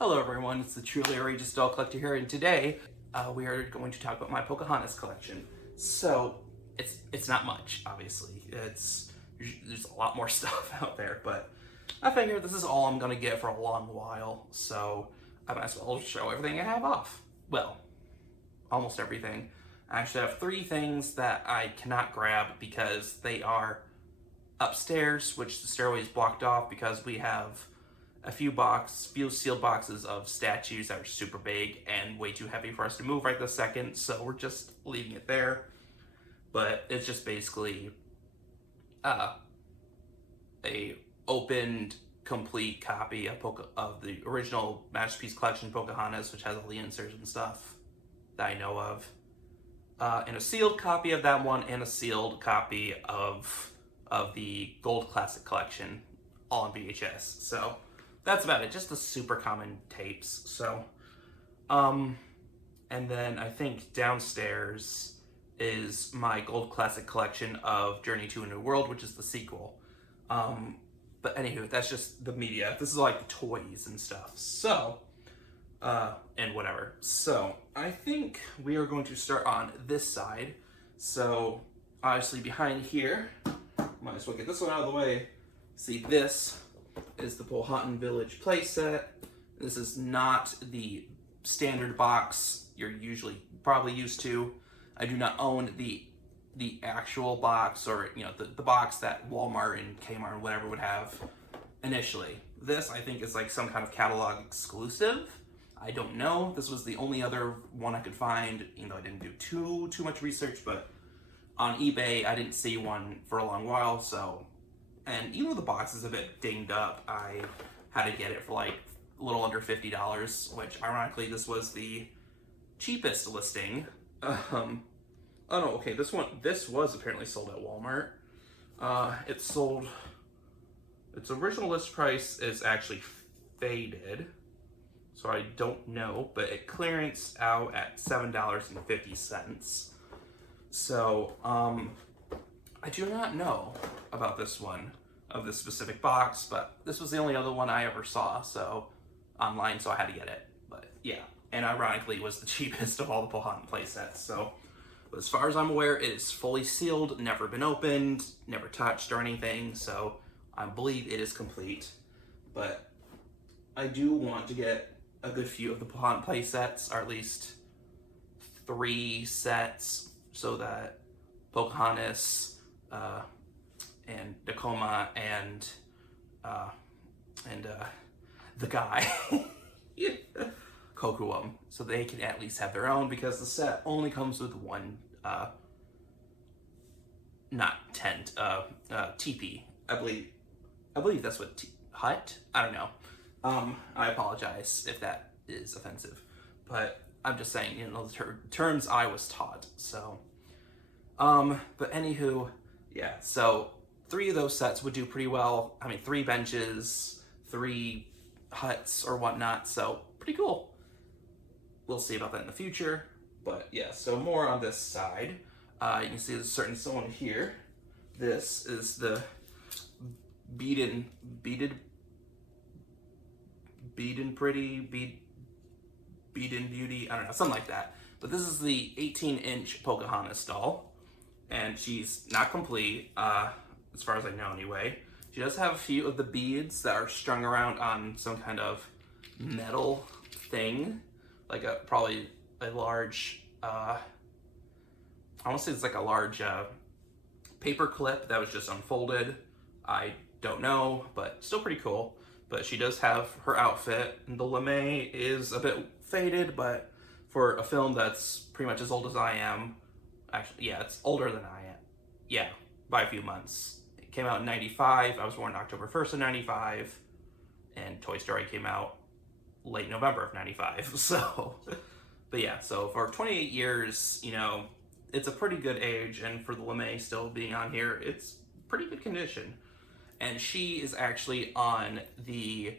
Hello everyone, it's the Truly Outrageous Doll Collector here, and today we are going to talk about my Pocahontas collection. So, it's not much, obviously. There's a lot more stuff out there, but I figure this is all I'm going to get for a long while, so I might as well show everything I have off. Well, almost everything. I actually have 3 things that I cannot grab because they are upstairs, which the stairway is blocked off because we have a few sealed boxes of statues that are super big and way too heavy for us to move right this second, so we're just leaving it there. But it's just basically a opened, complete copy of the original Masterpiece Collection Pocahontas, which has all the inserts and stuff that I know of, and a sealed copy of that one, and a sealed copy of the Gold Classic Collection, all on VHS. So that's about it, just the super common tapes. So, and then I think downstairs is my Gold Classic Collection of Journey to a New World, which is the sequel. But anywho, that's just the media. This is like the toys and stuff. So, and whatever. So, I think we are going to start on this side. So, obviously behind here, might as well get this one out of the way. See, this is the Powhatan Village playset. This is not the standard box you're usually probably used to. I do not own the actual box, or the box that Walmart and Kmart and whatever would have initially. This, I think, is like some kind of catalog exclusive. I don't know. This was the only other one I could find. I didn't do too much research, but on eBay I didn't see one for a long while. So, and even though the box is a bit dinged up, I had to get it for like a little under $50, which ironically this was the cheapest listing. Oh no, okay, this was apparently sold at Walmart. Its original list price is actually faded, so I don't know, but it clearance out at $7.50. So, I do not know about this one, of this specific box, but this was the only other one I ever saw, so online, so I had to get it. But yeah, and ironically, it was the cheapest of all the Powhatan playsets. So, but as far as I'm aware, it is fully sealed, never been opened, never touched or anything. So I believe it is complete. But I do want to get a good few of the Powhatan playsets, or at least 3 sets, so that Pocahontas, and Tacoma and the guy Kokuum, so they can at least have their own, because the set only comes with one not tent, teepee. I believe that's what hut. I don't know. I apologize if that is offensive, but I'm just saying, the terms I was taught. So, but anywho, yeah. So 3 of those sets would do pretty well. I mean, 3 benches, 3 huts or whatnot. So pretty cool. We'll see about that in the future. But yeah, so more on this side. You can see there's a certain someone here. This is the beaded beauty, I don't know, something like that. But this is the 18-inch Pocahontas doll, and she's not complete, as far as I know anyway. She does have a few of the beads that are strung around on some kind of metal thing, like probably a large, I want to say it's like a large paper clip that was just unfolded. I don't know, but still pretty cool. But she does have her outfit, and the lame is a bit faded, but for a film that's pretty much as old as I am, actually, yeah, it's older than I am. Yeah, by a few months. It came out in 95. I was born October 1st of 95, and Toy Story came out late November of 95. So, but yeah, so for 28 years, it's a pretty good age, and for the lame still being on here, it's pretty good condition. And she is actually on the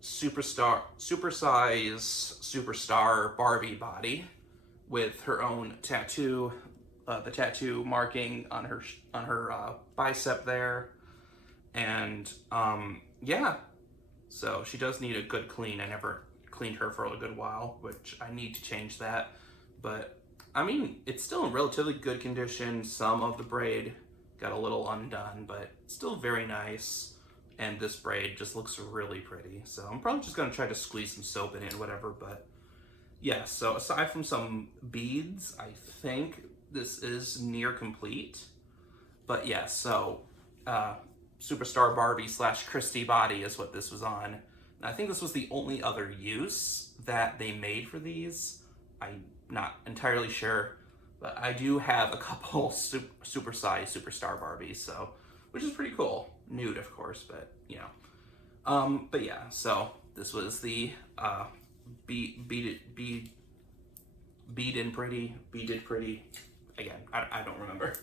supersize superstar Barbie body with her own tattoo, the tattoo marking on her bicep there, and yeah, so she does need a good clean. I never cleaned her for a good while, which I need to change that. But I mean, it's still in relatively good condition. Some of the braid got a little undone, but still very nice. And this braid just looks really pretty. So I'm probably just gonna try to squeeze some soap in it, whatever. But yeah, so aside from some beads, I think this is near complete. But yeah, so Superstar Barbie / Christy body is what this was on. And I think this was the only other use that they made for these. I'm not entirely sure, but I do have a couple super-sized Superstar Barbies, so, which is pretty cool. Nude, of course, but, you know. But yeah, so this was the beaded pretty. Again, I don't remember.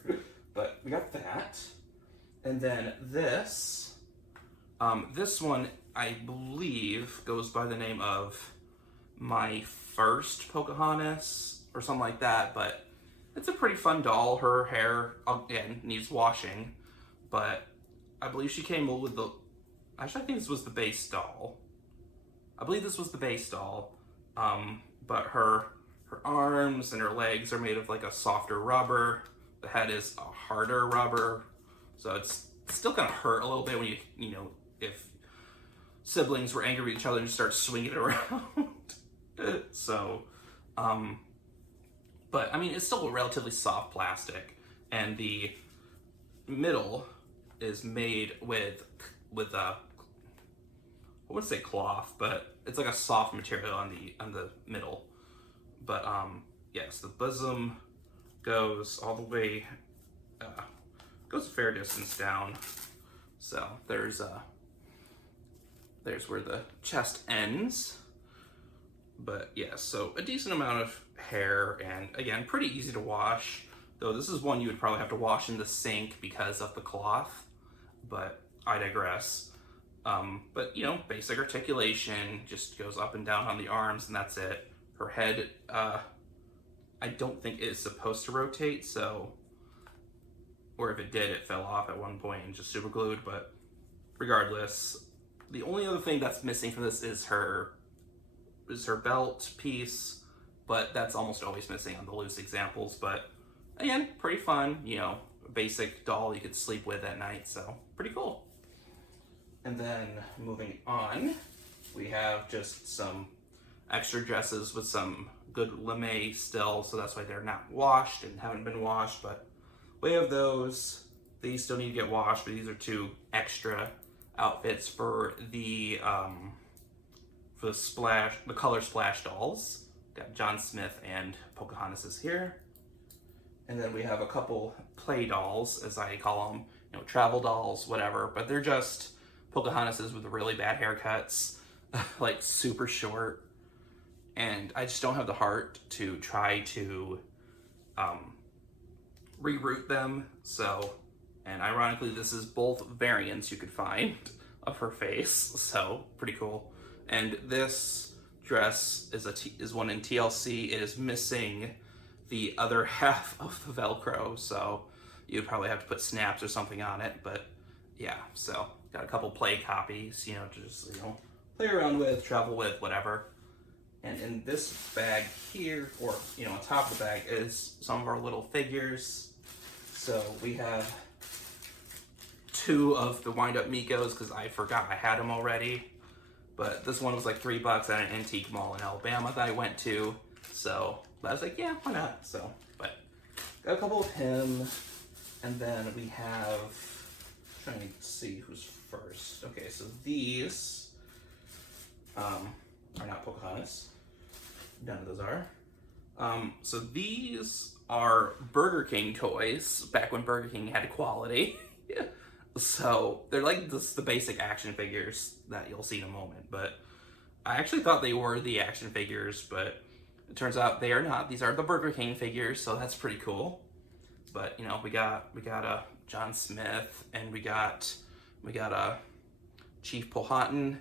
But we got that. And then this one, I believe, goes by the name of My First Pocahontas or something like that, but it's a pretty fun doll. Her hair, again, needs washing, but I believe she came with the, actually I think this was the base doll. I believe this was the base doll, but her arms and her legs are made of like a softer rubber. The head is a harder rubber, so it's still gonna hurt a little bit when you know, if siblings were angry with each other and just start swinging it around. So, but I mean, it's still a relatively soft plastic, and the middle is made with I wouldn't say cloth, but it's like a soft material on the middle. But yes, the bosom goes all the way, goes a fair distance down. So there's where the chest ends. But yeah, so a decent amount of hair, and again, pretty easy to wash. Though this is one you would probably have to wash in the sink because of the cloth, but I digress. But you know, basic articulation, just goes up and down on the arms, and that's it. Her head, I don't think is supposed to rotate, so, or if it did, it fell off at one point and just super glued, but regardless, the only other thing that's missing from this is her belt piece, but that's almost always missing on the loose examples. But again, pretty fun, you know, basic doll you could sleep with at night, so pretty cool. And then moving on, we have just some extra dresses with some good lame still, so that's why they're not washed and haven't been washed, but we have those. These still need to get washed, but these are two extra outfits for the color splash dolls. Got John Smith and Pocahontas is here. And then we have a couple play dolls, as I call them, you know, travel dolls, whatever, but they're just Pocahontases with really bad haircuts, like super short. And I just don't have the heart to try to reroute them. So, and ironically, this is both variants you could find of her face, so pretty cool. And this dress is one in TLC. It is missing the other half of the Velcro, so you'd probably have to put snaps or something on it. But yeah, so got a couple play copies, you know, to just, you know, play around with, travel with, whatever. And in this bag here, or, you know, on top of the bag, is some of our little figures. So we have two of the wind-up Mikos, because I forgot I had them already. But this one was like $3 at an antique mall in Alabama that I went to. So I was like, yeah, why not? So, but got a couple of him. And then we have, trying to see who's first. Okay, so these are not Pocahontas. None of those are. So these are Burger King toys, back when Burger King had quality. So they're like the basic action figures that you'll see in a moment. But I actually thought they were the action figures, but it turns out they are not. These are the Burger King figures, so that's pretty cool. But you know, we got a John Smith, and we got a Chief Powhatan,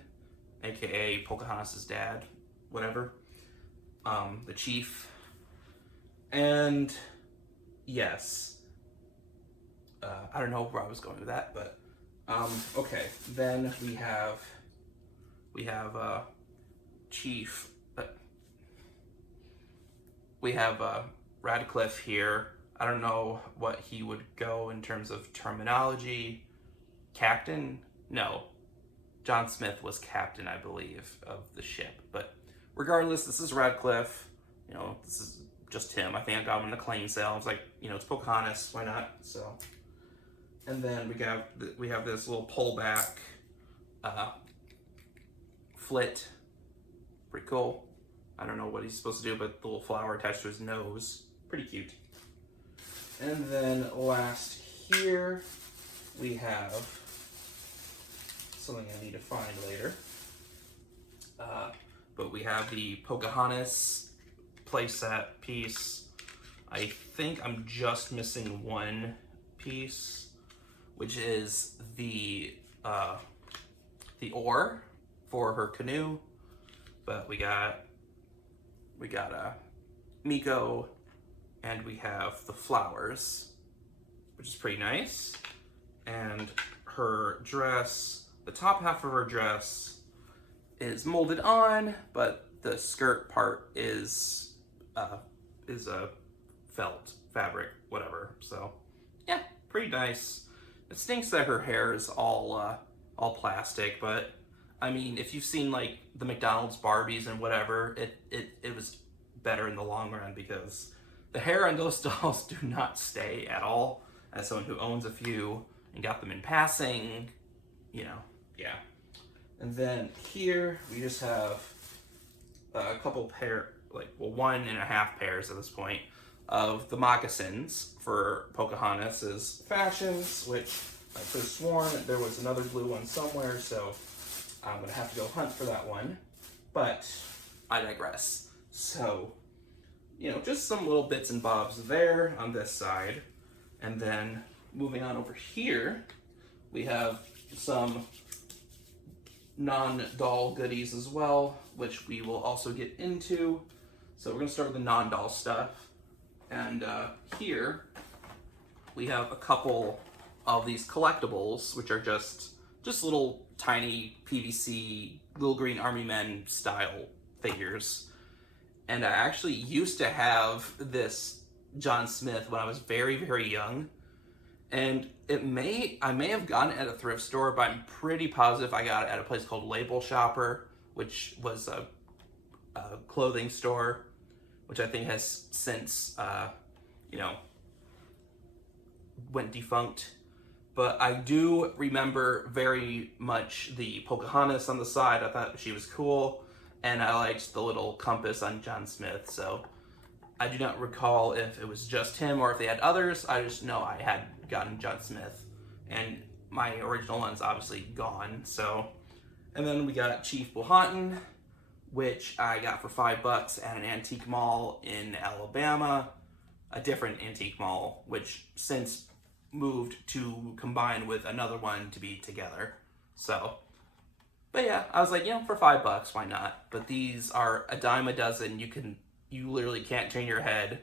aka Pocahontas' dad, whatever. The Chief, and yes, I don't know where I was going with that, but okay. Then we have Chief. We have Radcliffe here. I don't know what he would go in terms of terminology. Captain? No. John Smith was captain, I believe, of the ship. But regardless, this is Radcliffe. You know, this is just him. I think I got him in the claim sale. I was like, you know, it's Pocahontas. Why not? So, and then we have this little pullback flit. Pretty cool. I don't know what he's supposed to do, but the little flower attached to his nose. Pretty cute. And then last here, we have something I need to find later. But we have the Pocahontas playset piece. I think I'm just missing one piece, which is the oar for her canoe. But we got Miko, and we have the flowers, which is pretty nice. And her dress, the top half of her dress is molded on, but the skirt part is a felt fabric, whatever. So yeah, pretty nice. It stinks that her hair is all plastic, but I mean, if you've seen like the McDonald's Barbies and whatever, it was better in the long run, because the hair on those dolls do not stay at all. As someone who owns a few and got them in passing, you know, yeah. And then here we just have a couple one and a half pairs at this point of the moccasins for Pocahontas's fashions, which I could have sworn there was another blue one somewhere, so I'm gonna have to go hunt for that one. But I digress. So, you know, just some little bits and bobs there on this side. And then moving on over here, we have some non-doll goodies as well, which we will also get into. So we're gonna start with the non-doll stuff. And here we have a couple of these collectibles, which are just little tiny PVC Little Green Army Men style figures. And I actually used to have this John Smith when I was very, very young. And I may have gotten it at a thrift store, but I'm pretty positive I got it at a place called Label Shopper, which was a clothing store, which I think has since, went defunct. But I do remember very much the Pocahontas on the side. I thought she was cool, and I liked the little compass on John Smith. So I do not recall if it was just him or if they had others. I just know I had gotten John Smith, and my original one's obviously gone. So, and then we got Chief Powhatan, which I got for $5 at an antique mall in Alabama, a different antique mall, which since moved to combine with another one to be together. So, but yeah, I was like, you know, for $5, why not? But these are a dime a dozen. You literally can't turn your head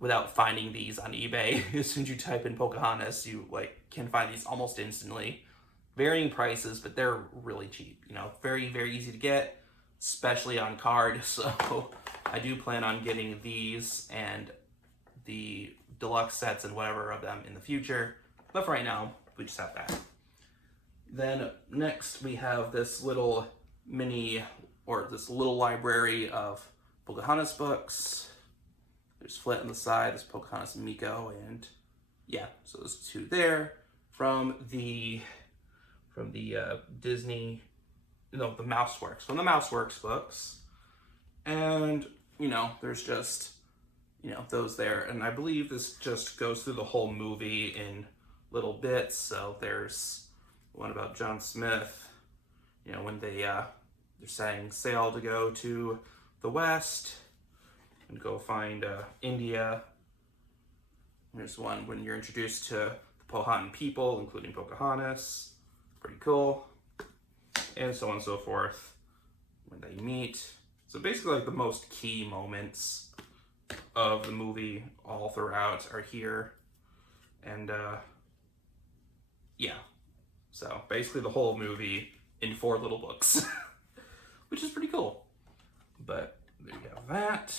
without finding these on eBay. As soon as you type in Pocahontas, you can find these almost instantly. Varying prices, but they're really cheap. You know, very, very easy to get, especially on card. So I do plan on getting these and the deluxe sets and whatever of them in the future. But for right now, we just have that. Then next we have this little this little library of Pocahontas books. There's Flit on the side, there's Pocahontas and Miko, and yeah, so those two there from the Disney, no, the Mouseworks, from the Mouseworks books. And, you know, there's just, you know, those there. And I believe this just goes through the whole movie in little bits. So there's one about John Smith, you know, when they're setting sail to go to the West and go find India. There's one when you're introduced to the Powhatan people, including Pocahontas. Pretty cool. And so on and so forth when they meet. So basically like the most key moments of the movie all throughout are here. And yeah. So basically the whole movie in 4 little books, which is pretty cool. have that.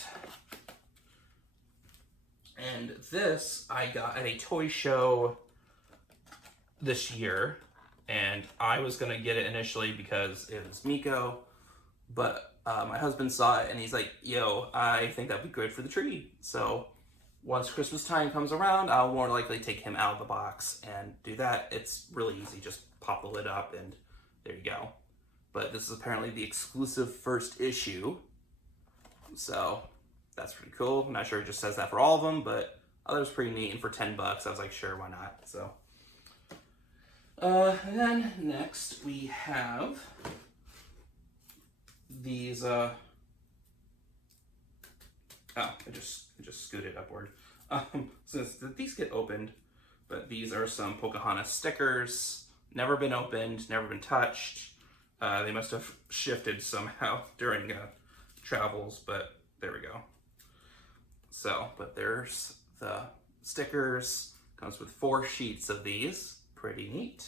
And this I got at a toy show this year, and I was gonna get it initially because it was Miko, but my husband saw it and he's like, yo, I think that'd be good for the tree. So once Christmas time comes around, I'll more likely take him out of the box and do that. It's really easy, just pop the lid up and there you go. But this is apparently the exclusive first issue, so that's pretty cool. I'm not sure it just says that for all of them, but I thought it was pretty neat, and for 10 bucks, I was like, sure, why not? So, and then next we have these, I just scooted upward. So these get opened, but these are some Pocahontas stickers. Never been opened, never been touched. They must have shifted somehow during travels, but there we go. So, but there's the stickers. Comes with 4 sheets of these. Pretty neat.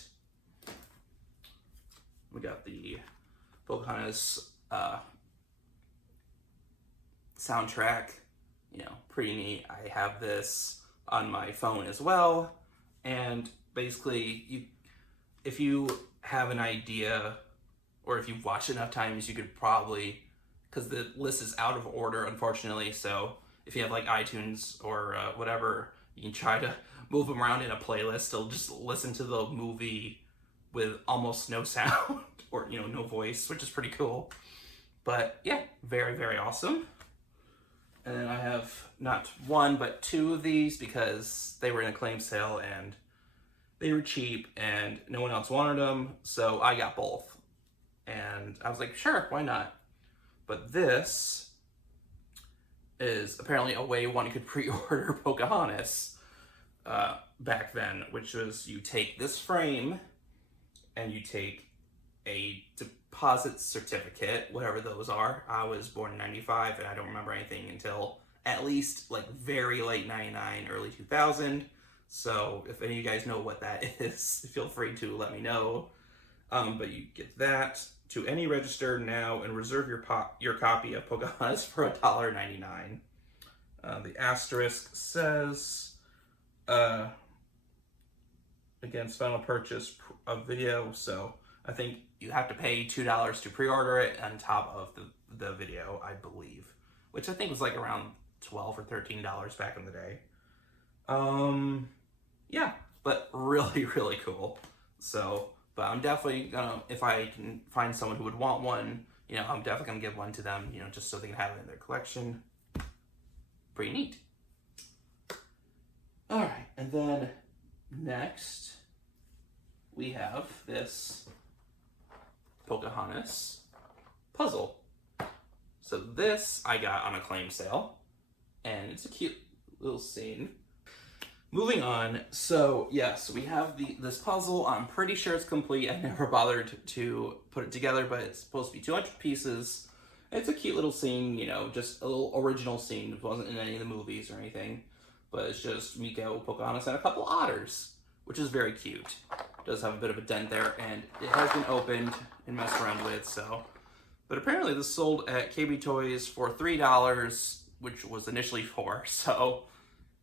We got the Pocahontas soundtrack. You know, pretty neat. I have this on my phone as well. And basically, if you have an idea, or if you've watched enough times, you could probably, because the list is out of order, unfortunately, so if you have like iTunes or whatever, you can try to move them around in a playlist. It'll just listen to the movie with almost no sound or, you know, no voice, which is pretty cool. But yeah, very, very awesome. And then I have not 1, but 2 of these because they were in a claim sale and they were cheap and no one else wanted them, so I got both. And I was like, sure, why not? But this is apparently a way one could pre-order Pocahontas back then, which was you take this frame and you take a deposit certificate, whatever those are. I was born in 95 and I don't remember anything until at least like very late 99, early 2000. So if any of you guys know what that is, feel free to let me know. But you get that to any register now and reserve your copy of Pocahontas for $1.99. The asterisk says, against final purchase of video, so I think you have to pay $2 to pre-order it on top of the video, I believe, which I think was like around $12 or $13 back in the day. Yeah, but really, really cool. So, but I'm definitely gonna, if I can find someone who would want one, you know, I'm definitely gonna give one to them, you know, just so they can have it in their collection. Pretty neat. All right, and then next we have this Pocahontas puzzle. So this I got on a claim sale, and it's a cute little scene. Moving on, so yes, we have this puzzle. I'm pretty sure it's complete. I never bothered to put it together, but it's supposed to be 200 pieces. It's a cute little scene, you know, just a little original scene. It wasn't in any of the movies or anything, but it's just Miko, Pocahontas, and a couple otters, which is very cute. It does have a bit of a dent there, and it has been opened and messed around with, so. But apparently this sold at KB Toys for $3, which was initially $4, so.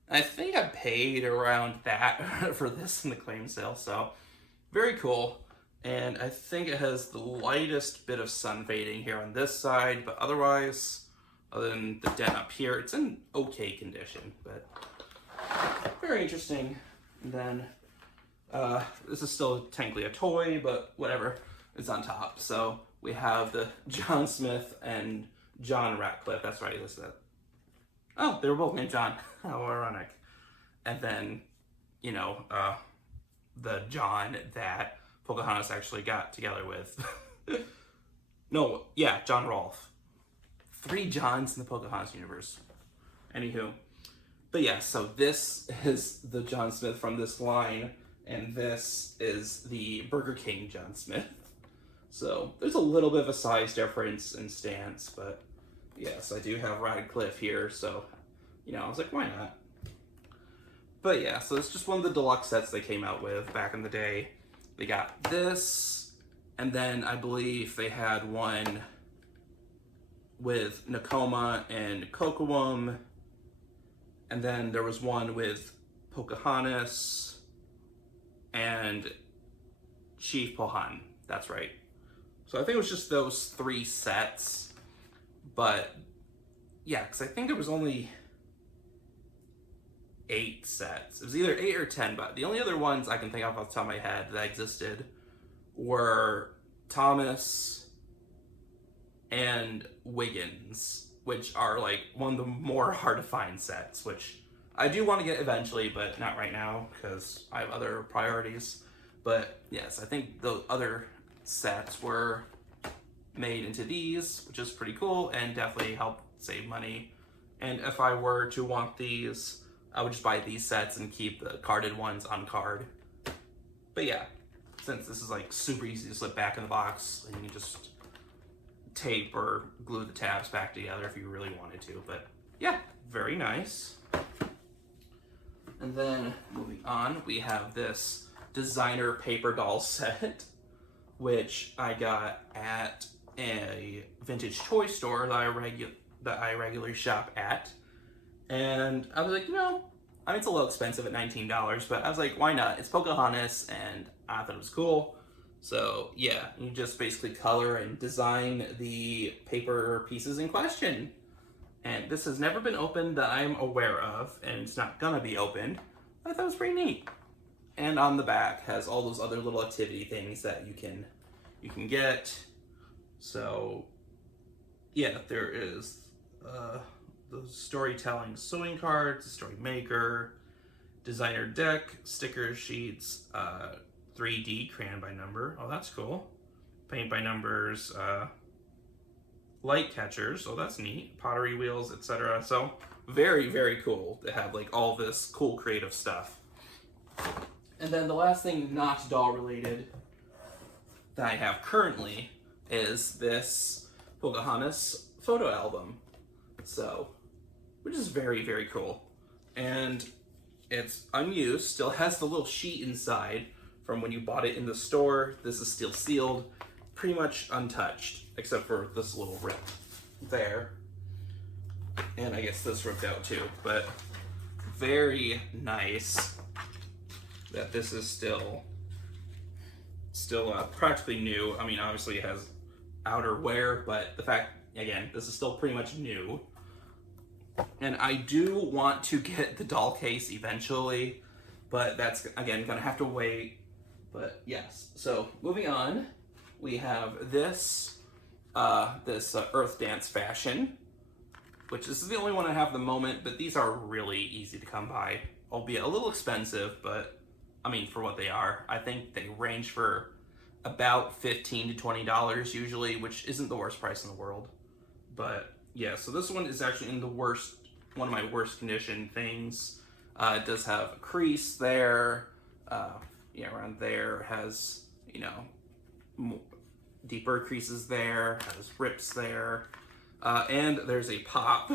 I think I paid around that for this in the claim sale, so very cool. And I think it has the lightest bit of sun fading here on this side, but otherwise, other than the dent up here, it's in okay condition, but very interesting. And then this is still technically a toy, but whatever, it's on top. So we have the John Smith and John Ratcliffe, that's right, listed. Oh, they were both named John. How ironic. And then, you know, the John that Pocahontas actually got together with. No, yeah, John Rolfe. 3 Johns in the Pocahontas universe. Anywho. But yeah, so this is the John Smith from this line, and this is the Burger King John Smith. So there's a little bit of a size difference in stance, but yes, I do have Radcliffe here, so, you know, I was like, why not? But yeah, so it's just one of the deluxe sets they came out with back in the day. They got this, and then I believe they had one with Nakoma and Kocoum, and then there was one with Pocahontas and Chief Pohan. That's right. So I think it was just those 3 sets, but yeah, because I think it was only 8 sets. It was either 8 or 10, but the only other ones I can think of off the top of my head that existed were Thomas and Wiggins, which are like one of the more hard to find sets, which I do want to get eventually, but not right now because I have other priorities. But yes, I think the other sets were made into these, which is pretty cool and definitely help save money. And if I were to want these, I would just buy these sets and keep the carded ones on card. But yeah, since this is like super easy to slip back in the box and you can just tape or glue the tabs back together if you really wanted to. But yeah, very nice. And then moving on, we have this designer paper doll set, which I got at a vintage toy store that I regularly shop at. And I was like, you know, I mean, it's a little expensive at $19, but I was like, why not? It's Pocahontas, and I thought it was cool. So yeah, you just basically color and design the paper pieces in question. And this has never been opened that I'm aware of, and it's not gonna be opened. I thought it was pretty neat. And on the back has all those other little activity things that you can get. So yeah, there is the storytelling sewing cards, story maker, designer deck, sticker sheets, 3D crayon by number. Oh, that's cool. Paint by numbers, light catchers. Oh, that's neat. Pottery wheels, etc. So very, very cool to have like all this cool creative stuff. And then the last thing not doll related that I have currently is this Pocahontas photo album. So, which is very, very cool. And it's unused, still has the little sheet inside from when you bought it in the store. This is still sealed, pretty much untouched, except for this little rip there. And I guess this ripped out too, but very nice that this is still practically new. I mean, obviously it has outer wear, but the fact, again, this is still pretty much new. And I do want to get the doll case eventually, but that's, again, gonna have to wait. But yes, so moving on, we have this Earth Dance fashion, which this is the only one I have at the moment, but these are really easy to come by, albeit a little expensive, but I mean, for what they are. I think they range for about $15 to $20 usually, which isn't the worst price in the world. But yeah, so this one is actually in one of my worst condition things. It does have a crease there, yeah, around there. Has, you know, deeper creases there, has rips there, and there's a pop.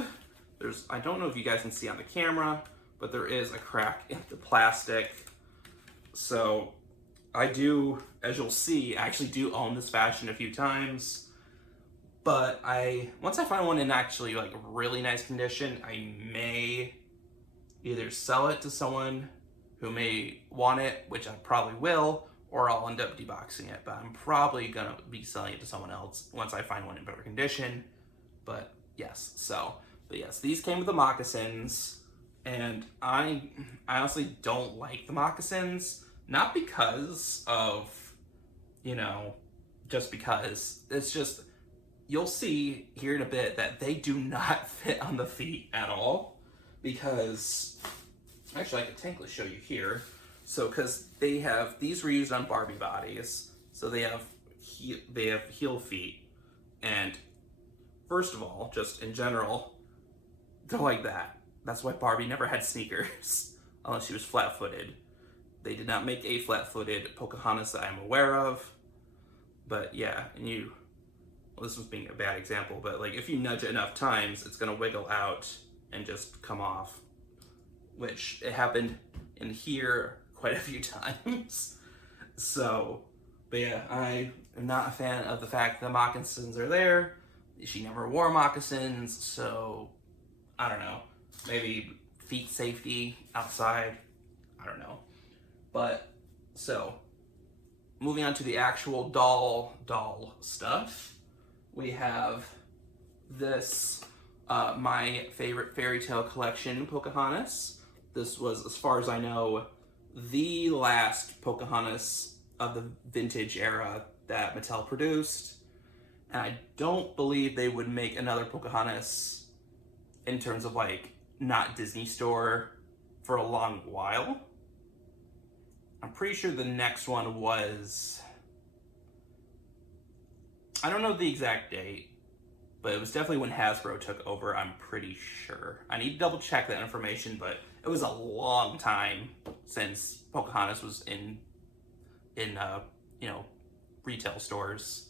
I don't know if you guys can see on the camera, but there is a crack in the plastic. So I do, as you'll see, actually do own this fashion a few times. But once I find one in actually like really nice condition, I may either sell it to someone who may want it, which I probably will, or I'll end up deboxing it. But I'm probably gonna be selling it to someone else once I find one in better condition. But yes, these came with the moccasins, and I honestly don't like the moccasins, not because of, you know, just because. It's just, you'll see here in a bit that they do not fit on the feet at all, because, actually I could technically show you here. So, because these were used on Barbie bodies, so they have heel feet, and first of all, just in general, they're like that. That's why Barbie never had sneakers, unless she was flat-footed. They did not make a flat-footed Pocahontas that I'm aware of. But yeah, and well, this was being a bad example, but like if you nudge it enough times, it's gonna wiggle out and just come off, which it happened in here quite a few times. So, but yeah, I am not a fan of the fact the moccasins are there. she never wore moccasins, so I don't know. Maybe feet safety outside. I don't know. But so moving on to the actual doll stuff, we have this my favorite fairy tale collection, Pocahontas. This was, as far as I know, the last Pocahontas of the vintage era that Mattel produced. And I don't believe they would make another Pocahontas in terms of like not Disney Store for a long while. I'm pretty sure the next one was, I don't know the exact date, but it was definitely when Hasbro took over, I'm pretty sure. I need to double check that information, but it was a long time since Pocahontas was in retail stores.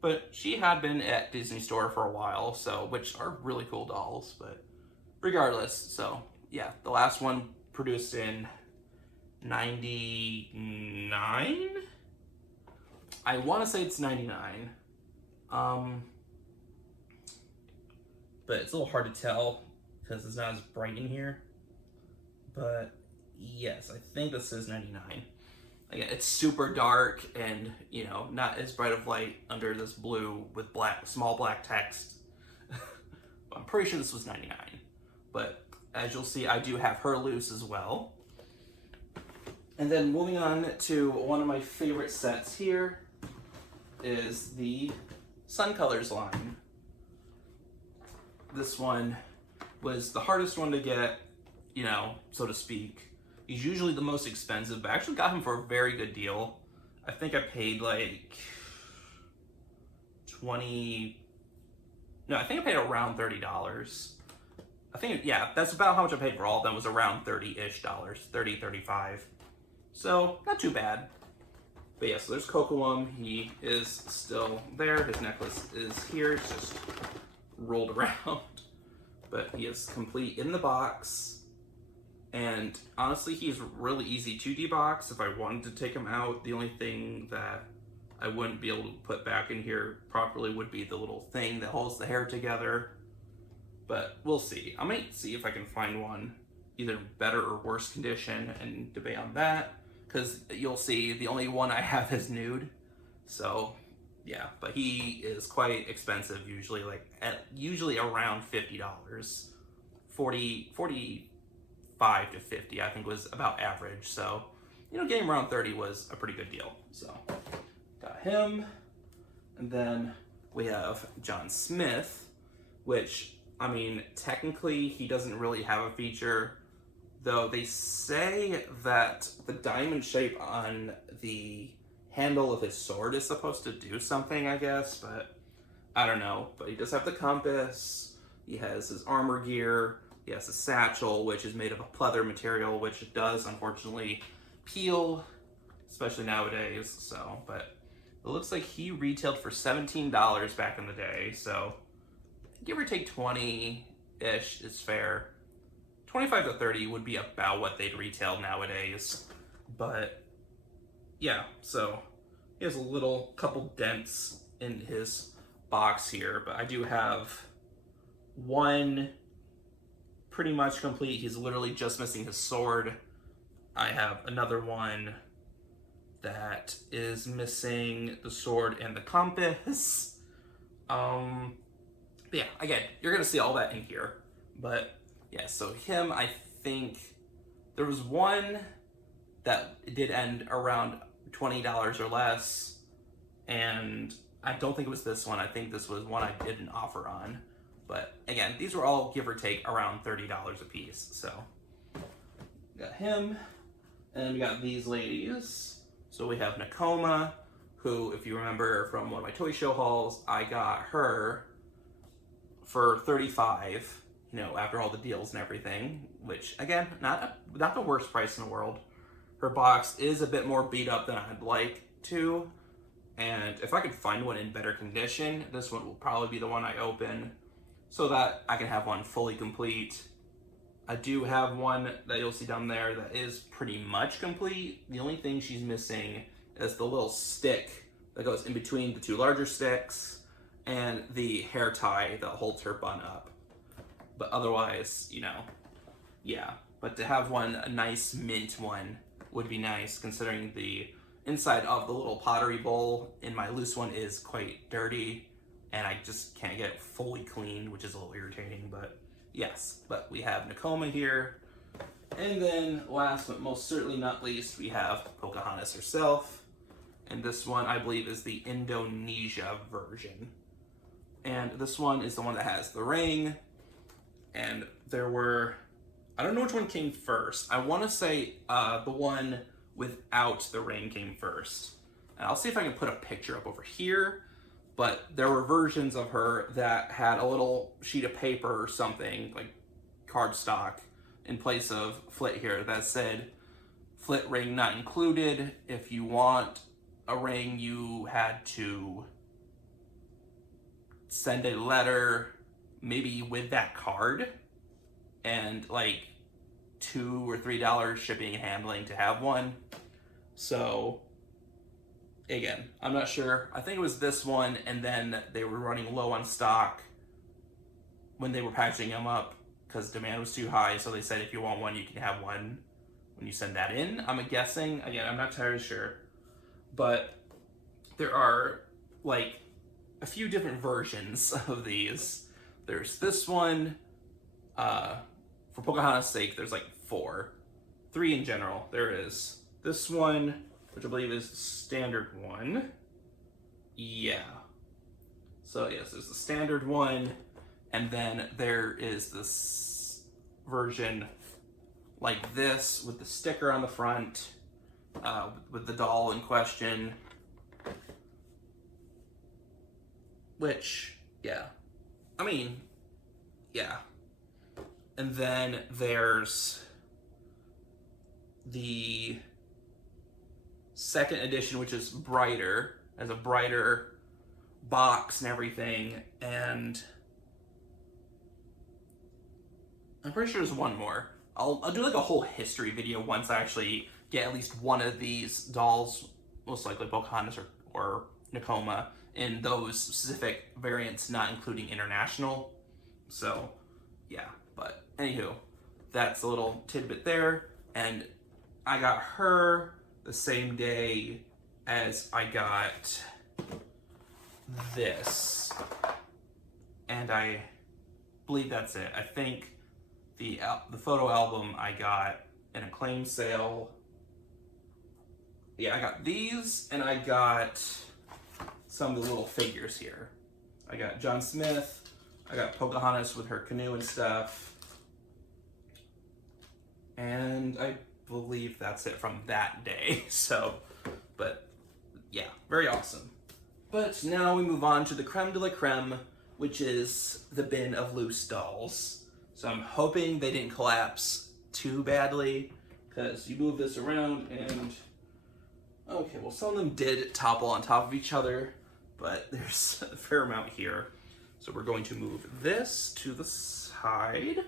But she had been at Disney Store for a while, so, which are really cool dolls, but regardless, so yeah, the last one produced in 99? I want to say it's 99. But it's a little hard to tell because it's not as bright in here. But yes, I think this is 99. Again, it's super dark and, not as bright of light under this blue with small black text. I'm pretty sure this was 99. But as you'll see, I do have her loose as well. And then moving on to one of my favorite sets here is the Sun Colors line. This one was the hardest one to get, so to speak. He's usually the most expensive, but I actually got him for a very good deal. I think I paid like I think I paid around $30. I think, yeah, that's about how much I paid for all of them, was around $30-ish, 30, 35. So, not too bad. But yeah, so there's Kocoum. He is still there. His necklace is here. It's just rolled around. But he is complete in the box. And honestly, he's really easy to debox. If I wanted to take him out, the only thing that I wouldn't be able to put back in here properly would be the little thing that holds the hair together. But we'll see. I might see if I can find one either better or worse condition and debate on that. Because you'll see, the only one I have is nude. So, yeah. But he is quite expensive usually, usually around $50. 45 to 50, I think, was about average. So, getting around 30 was a pretty good deal. So, got him. And then we have John Smith, which, technically he doesn't really have a feature, though they say that the diamond shape on the handle of his sword is supposed to do something, I guess, but I don't know. But he does have the compass, he has his armor gear, he has a satchel, which is made of a pleather material, which does, unfortunately, peel, especially nowadays, so, but it looks like he retailed for $17 back in the day, so give or take 20-ish is fair. 25 to 30 would be about what they'd retail nowadays, but yeah, so he has a little couple dents in his box here, but I do have one pretty much complete. He's literally just missing his sword. I have another one that is missing the sword and the compass. But yeah, again, you're gonna see all that in here. But yeah, so him, I think there was one that did end around $20 or less, and I don't think it was this one. I think this was one I did an offer on. But again, these were all give or take around $30 a piece. So we got him, and we got these ladies. So we have Nakoma, who, if you remember from one of my toy show hauls, I got her for $35, after all the deals and everything, which again, not the worst price in the world. Her box is a bit more beat up than I'd like to, and if I could find one in better condition, this one will probably be the one I open so that I can have one fully complete. I do have one that you'll see down there that is pretty much complete. The only thing she's missing is the little stick that goes in between the two larger sticks, and the hair tie that holds her bun up. But otherwise, you know, yeah. But to have one, a nice mint one, would be nice, considering the inside of the little pottery bowl in my loose one is quite dirty, and I just can't get it fully cleaned, which is a little irritating, but yes. But we have Nakoma here, and then last but most certainly not least, we have Pocahontas herself, and this one I believe is the Indonesia version. And this one is the one that has the ring, and there were, I don't know which one came first. I want to say the one without the ring came first. And I'll see if I can put a picture up over here, but there were versions of her that had a little sheet of paper or something, like cardstock, in place of flit here that said, flit ring not included. If you want a ring, you had to send a letter maybe with that card and like $2 or $3 shipping and handling to have one. So again, I'm not sure. I think it was this one, and then they were running low on stock when they were packaging them up because demand was too high. So they said, if you want one, you can have one when you send that in. I'm guessing. Again, I'm not entirely sure. But there are like a few different versions of these. There's this one. For Pocahontas' sake, there's like 3 in general. There is this one, which I believe is the standard one. Yeah. So yes, there's the standard one, and then there is this version like this with the sticker on the front, with the doll in question. Which, yeah. I mean, yeah. And then there's the second edition, which is brighter, has a brighter box and everything, and I'm pretty sure there's one more. I'll do like a whole history video once I actually get at least one of these dolls, most likely Pocahontas or Nakoma, in those specific variants, not including international. So, yeah. But anywho, that's a little tidbit there. And I got her the same day as I got this. And I believe that's it. I think the photo album I got an acclaim sale. Yeah, I got these, and I got some of the little figures here. I got John Smith. I got Pocahontas with her canoe and stuff. And I believe that's it from that day. So, but yeah, very awesome. But now we move on to the creme de la creme, which is the bin of loose dolls. So I'm hoping they didn't collapse too badly, because you move this around and, okay, well, some of them did topple on top of each other, but there's a fair amount here. So we're going to move this to the side,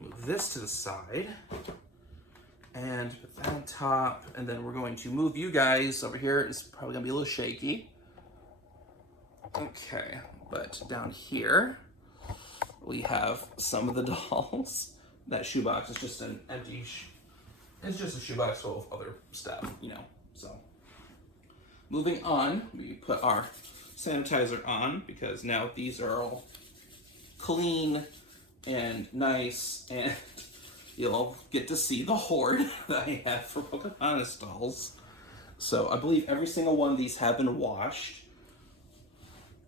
move this to the side, and put that on top, and then we're going to move you guys over here. It's probably gonna be a little shaky. Okay, but down here, we have some of the dolls. That shoebox is just an empty, it's just a shoebox full of other stuff, you know, so. Moving on, we put our sanitizer on, because now these are all clean and nice, and you'll get to see the hoard that I have for Pocahontas dolls. So I believe every single one of these have been washed,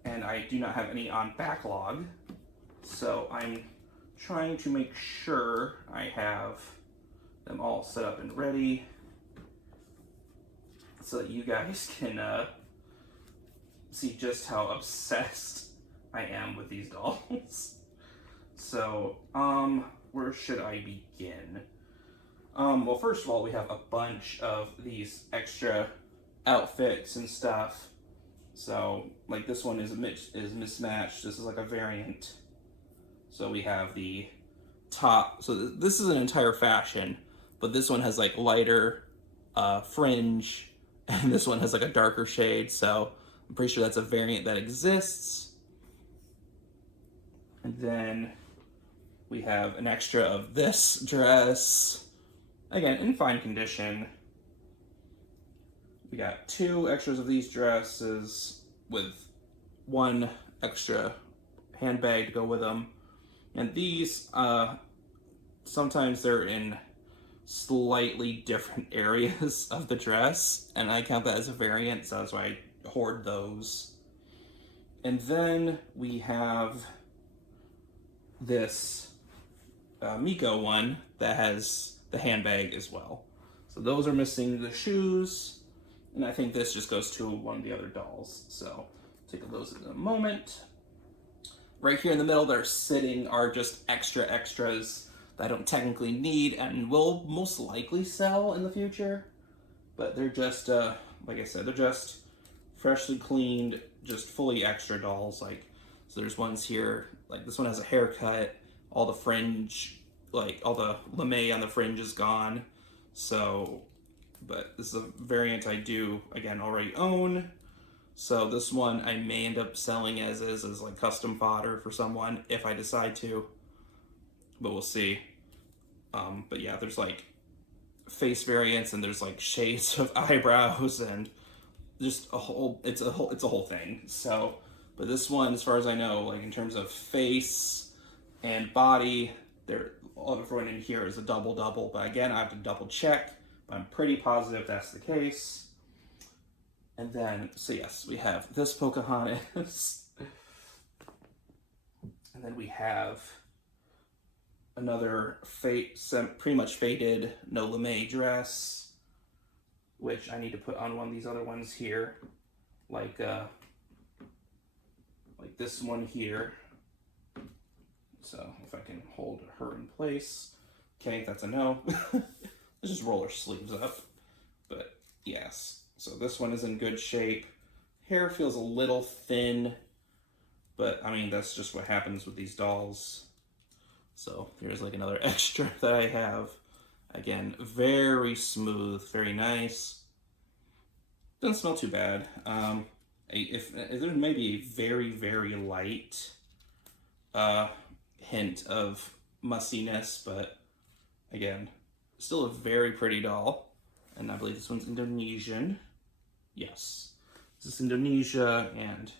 and I do not have any on backlog. So I'm trying to make sure I have them all set up and ready so that you guys can see just how obsessed I am with these dolls. So, where should I begin? Well, first of all, we have a bunch of these extra outfits and stuff. So, like, this one is mismatched. This is like a variant. So we have the top. So this is an entire fashion, but this one has like lighter fringe, and this one has like a darker shade. So I'm pretty sure that's a variant that exists. And then we have an extra of this dress, again, in fine condition. We got 2 extras of these dresses with 1 extra handbag to go with them. And these, sometimes they're in slightly different areas of the dress, and I count that as a variant, so that's why I hoard those. And then we have this Miko one that has the handbag as well. So those are missing the shoes, and I think this just goes to one of the other dolls. So take a those in a moment. Right here in the middle, they're sitting are just extras that I don't technically need and will most likely sell in the future. But they're just, like I said, they're just freshly cleaned, just fully extra dolls. Like, so there's ones here, like this one has a haircut, all the fringe, like all the lame on the fringe is gone. So, but this is a variant I do, again, already own. So this one I may end up selling as is, as like custom fodder for someone if I decide to, but we'll see. But yeah, there's like face variants and there's like shades of eyebrows and just a whole, it's a whole thing. So, but this one, as far as I know, like in terms of face and body, everyone in here is a double, but again, I have to double check, but I'm pretty positive that's the case. And then, so yes, we have this Pocahontas. And then we have another pretty much faded no lame dress, which I need to put on one of these other ones here, like this one here. So if I can hold her in place. Okay, that's a no. Let's just roll her sleeves up. But yes. So this one is in good shape. Hair feels a little thin, but I mean, that's just what happens with these dolls. So here's like another extra that I have. Again, very smooth, very nice. Doesn't smell too bad. If there may be a very light hint of mustiness, but again, still a very pretty doll. And I believe this one's Indonesian. Yes. This is Indonesia, and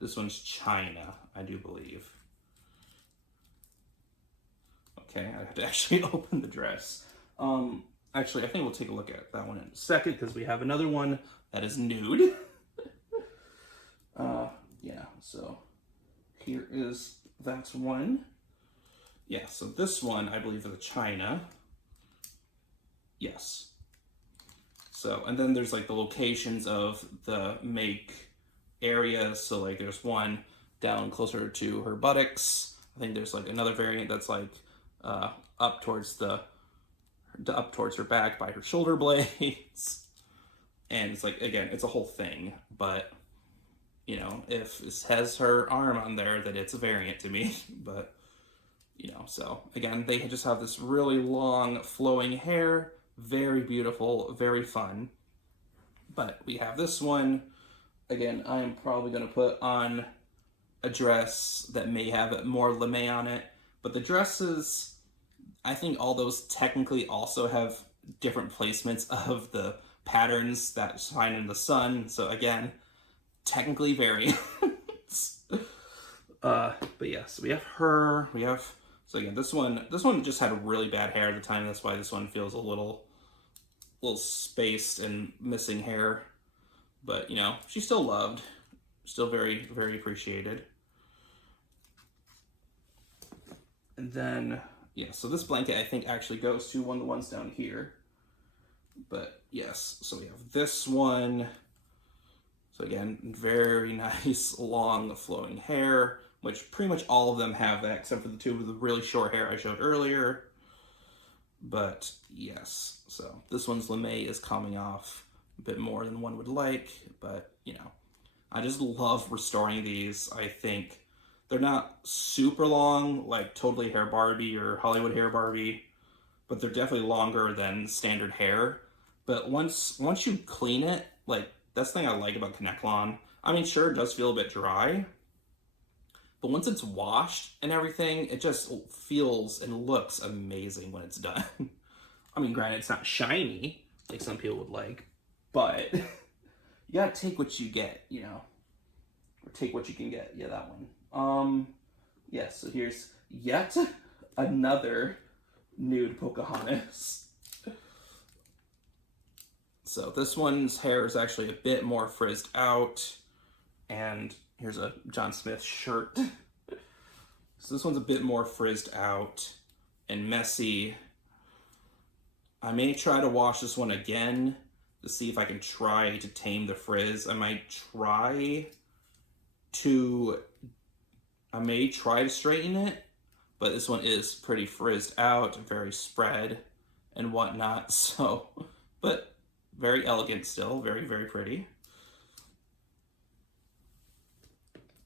this one's China, I do believe. Okay, I have to actually open the dress. Actually, I think we'll take a look at that one in a second, because we have another one that is nude. Yeah, so here is that one. Yeah, so this one, I believe, is a China. Yes. So, and then there's like the locations of the make areas. So like there's one down closer to her buttocks. I think there's like another variant that's like up towards her back by her shoulder blades. And it's like, again, it's a whole thing. But, you know, if it has her arm on there, then it's a variant to me. But, you know, so again, they just have this really long flowing hair. Very beautiful, very fun. But we have this one. Again, I'm probably going to put on a dress that may have more lame on it. But the dresses, I think all those technically also have different placements of the patterns that shine in the sun. So again, technically variants. But yeah, so we have her. So again, this one just had really bad hair at the time. That's why this one feels a little spaced and missing hair. But, you know, she's still loved. Still very appreciated. And then, yeah, so this blanket I think actually goes to one of the ones down here. But yes, so we have this one. So again, very nice long flowing hair, which pretty much all of them have that, except for the two with the really short hair I showed earlier. But yes, so this one's lame is coming off a bit more than one would like, but you know, I just love restoring these. I think they're not super long, like Totally Hair Barbie or Hollywood Hair Barbie, but they're definitely longer than standard hair. But once you clean it, like that's the thing I like about Connect Lawn. I mean, sure, it does feel a bit dry, but once it's washed and everything, it just feels and looks amazing when it's done. I mean, granted, it's not shiny like some people would like, but you gotta take what you get, you know, or take what you can get. Yeah, that one. Yeah, so here's yet another nude Pocahontas. So this one's hair is actually a bit more frizzed out, and here's a John Smith shirt. So this one's a bit more frizzed out and messy. I may try to wash this one again to see if I can try to tame the frizz. I may try to straighten it, but this one is pretty frizzed out, very spread and whatnot, so, but very elegant still, very, very pretty.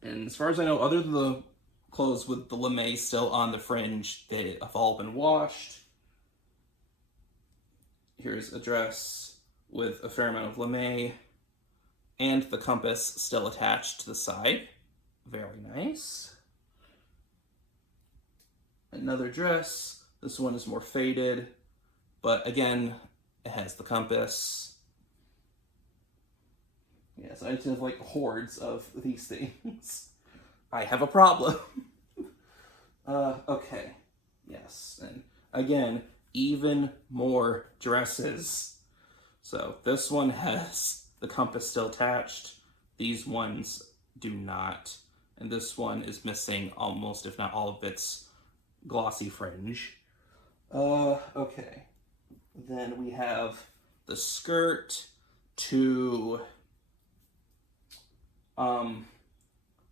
And as far as I know, other than the clothes with the lame still on the fringe, they have all been washed. Here's a dress with a fair amount of lame and the compass still attached to the side. Very nice. Another dress. This one is more faded, but again, it has the compass. Yeah, so I just have like hordes of these things. I have a problem. Okay. Yes, and again, even more dresses. So this one has the compass still attached. These ones do not. And this one is missing almost, if not all of its glossy fringe. Okay. Then we have the skirt to,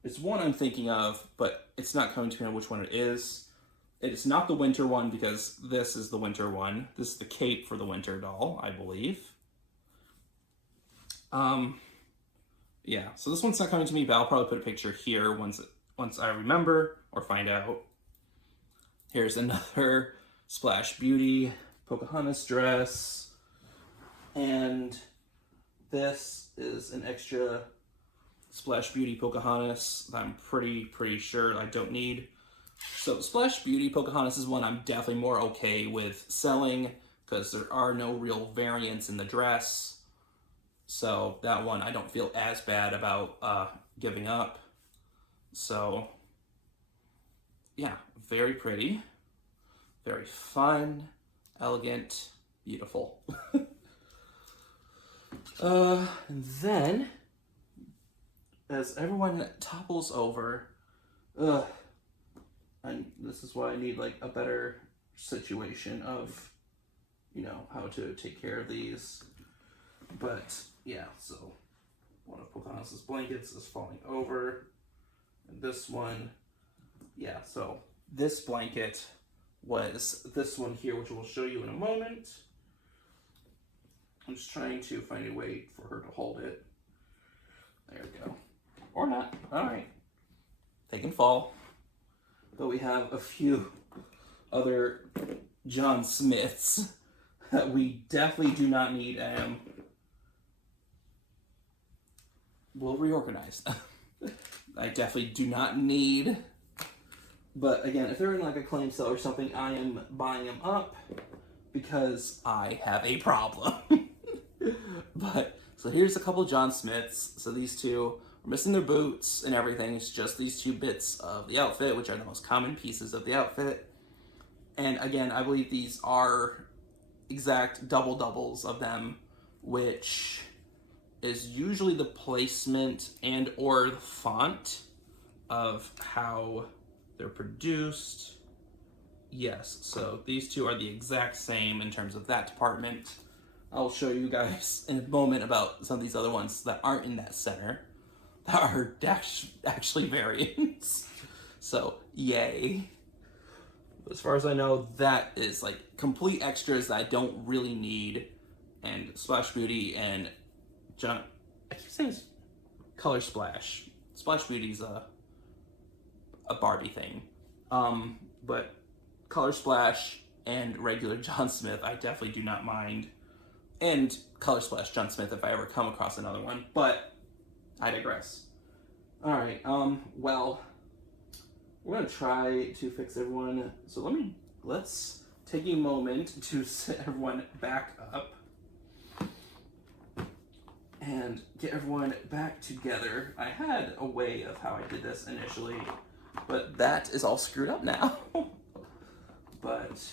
it's one I'm thinking of, but it's not coming to me on which one it is. It's not the winter one because this is the winter one. This is the cape for the winter doll, I believe. Yeah, so this one's not coming to me, but I'll probably put a picture here once I remember or find out. Here's another Splash Beauty Pocahontas dress. And this is an extra Splash Beauty Pocahontas that I'm pretty sure I don't need. So Splash Beauty Pocahontas is one I'm definitely more okay with selling because there are no real variants in the dress. So that one I don't feel as bad about giving up. So yeah, very pretty, very fun, elegant, beautiful. And then, as everyone topples over, and this is why I need like a better situation of, you know, how to take care of these. But yeah, so one of Pocahontas' blankets is falling over. And this one, yeah, so this blanket was this one here, which we'll show you in a moment. I'm just trying to find a way for her to hold it. There we go. Or not. All right. They can fall. But we have a few other John Smiths that we definitely do not need. We'll reorganize them. I definitely do not need. But again, if they're in like a claim sale or something, I am buying them up because I have a problem. But, so here's a couple John Smiths. So these two are missing their boots and everything. It's just these two bits of the outfit, which are the most common pieces of the outfit. And again, I believe these are exact doubles of them, which is usually the placement and or the font of how they're produced. Yes, so these two are the exact same in terms of that department. I'll show you guys in a moment about some of these other ones that aren't in that center, that are actually variants. So, yay. As far as I know, that is like complete extras that I don't really need. And Splash Beauty and John, I keep saying Color Splash. Splash Beauty's a Barbie thing. But Color Splash and regular John Smith, I definitely do not mind. And Color Splash John Smith if I ever come across another one. But I digress. All right, well, we're gonna try to fix everyone. So let's take a moment to set everyone back up and get everyone back together. I had a way of how I did this initially, but that is all screwed up now. But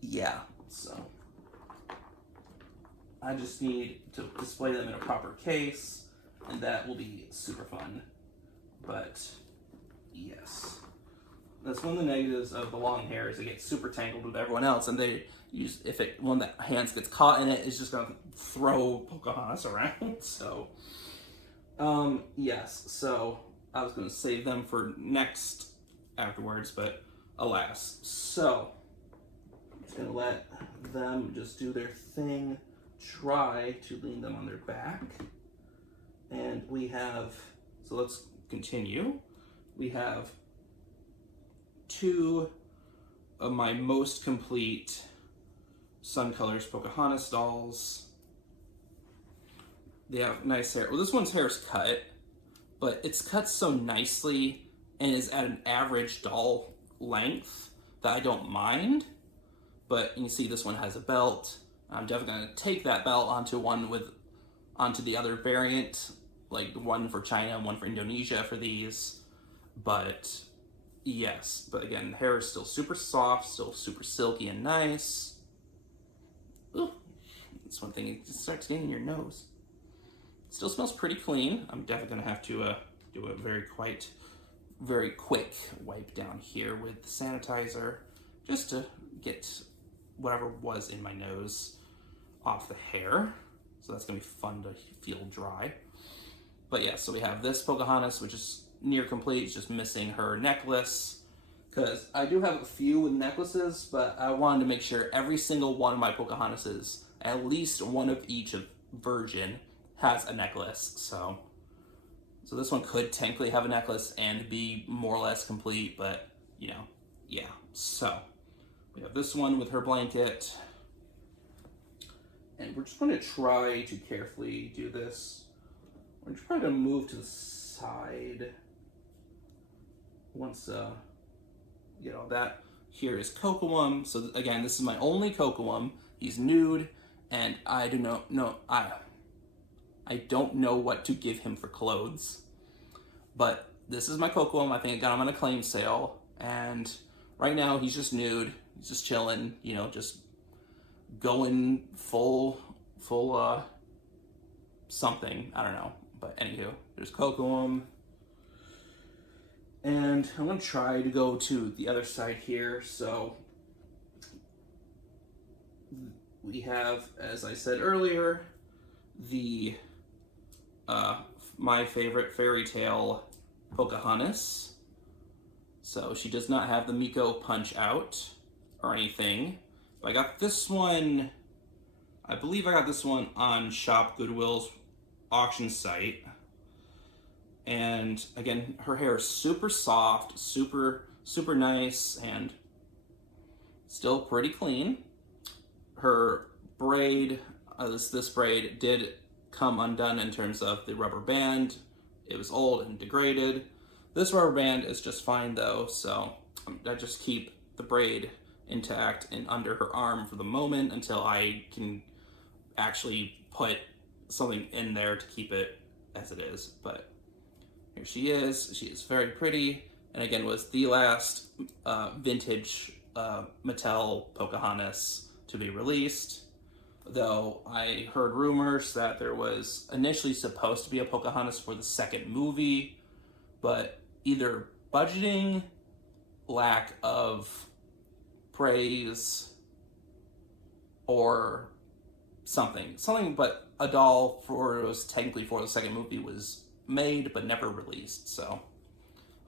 yeah, so I just need to display them in a proper case, and that will be super fun. But yes, that's one of the negatives of the long hair is it gets super tangled with everyone else, and one of the hands gets caught in it, it's just gonna throw Pocahontas around. So yes, so I was gonna save them for next afterwards, but alas. So I'm just gonna let them just do their thing, try to lean them on their back, and we have, so let's continue. We have two of my most complete Sun Colors Pocahontas dolls. They have nice hair. Well, this one's hair is cut, but it's cut so nicely and is at an average doll length that I don't mind. But you can see this one has a belt. I'm definitely gonna take that belt onto the other variant, like one for China and one for Indonesia for these. But yes, but again, the hair is still super soft, still super silky and nice. Ooh, that's one thing, it just starts getting in your nose. It still smells pretty clean. I'm definitely gonna have to do a very quick wipe down here with the sanitizer, just to get whatever was in my nose off the hair. So that's gonna be fun to feel dry. But yeah, so we have this Pocahontas, which is near complete. It's just missing her necklace, because I do have a few with necklaces, but I wanted to make sure every single one of my Pocahontases, at least one of each version, has a necklace. So this one could technically have a necklace and be more or less complete, but you know, yeah. So we have this one with her blanket, and we're just going to try to carefully do this. We're just trying to move to the side. Once you know, that here is Kocoum. So again, this is my only Kocoum. He's nude, and I don't know what to give him for clothes. But this is my Kocoum. I think I got him on a claim sale, and right now he's just nude. He's just chilling, you know, just going full something. I don't know. But anywho, there's Kocoum. And I'm going to try to go to the other side here. So we have, as I said earlier, the my favorite fairy tale Pocahontas. So she does not have the Miko punch out or anything. But I got this one, I believe I got this one on Shop Goodwill's auction site. And again, her hair is super soft, super nice, and still pretty clean. Her braid, this braid did come undone in terms of the rubber band. It was old and degraded. This rubber band is just fine though, so I just keep the braid intact and under her arm for the moment until I can actually put something in there to keep it as it is. But here she is. She is very pretty, and again was the last vintage Mattel Pocahontas to be released. Though I heard rumors that there was initially supposed to be a Pocahontas for the second movie, but either budgeting, lack of praise, or something, but a doll was technically for the second movie was made but never released. So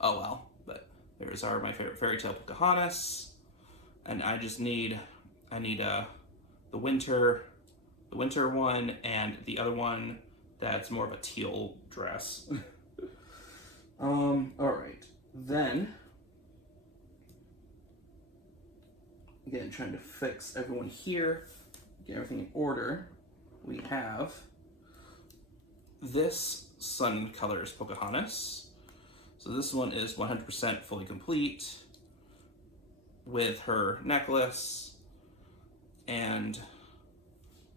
oh well. But there's my favorite fairy tale Pocahontas, and I need the winter one and the other one that's more of a teal dress. All right, then again, trying to fix everyone here, get everything in order. We have this Sun Colors Pocahontas. So this one is 100% fully complete with her necklace, and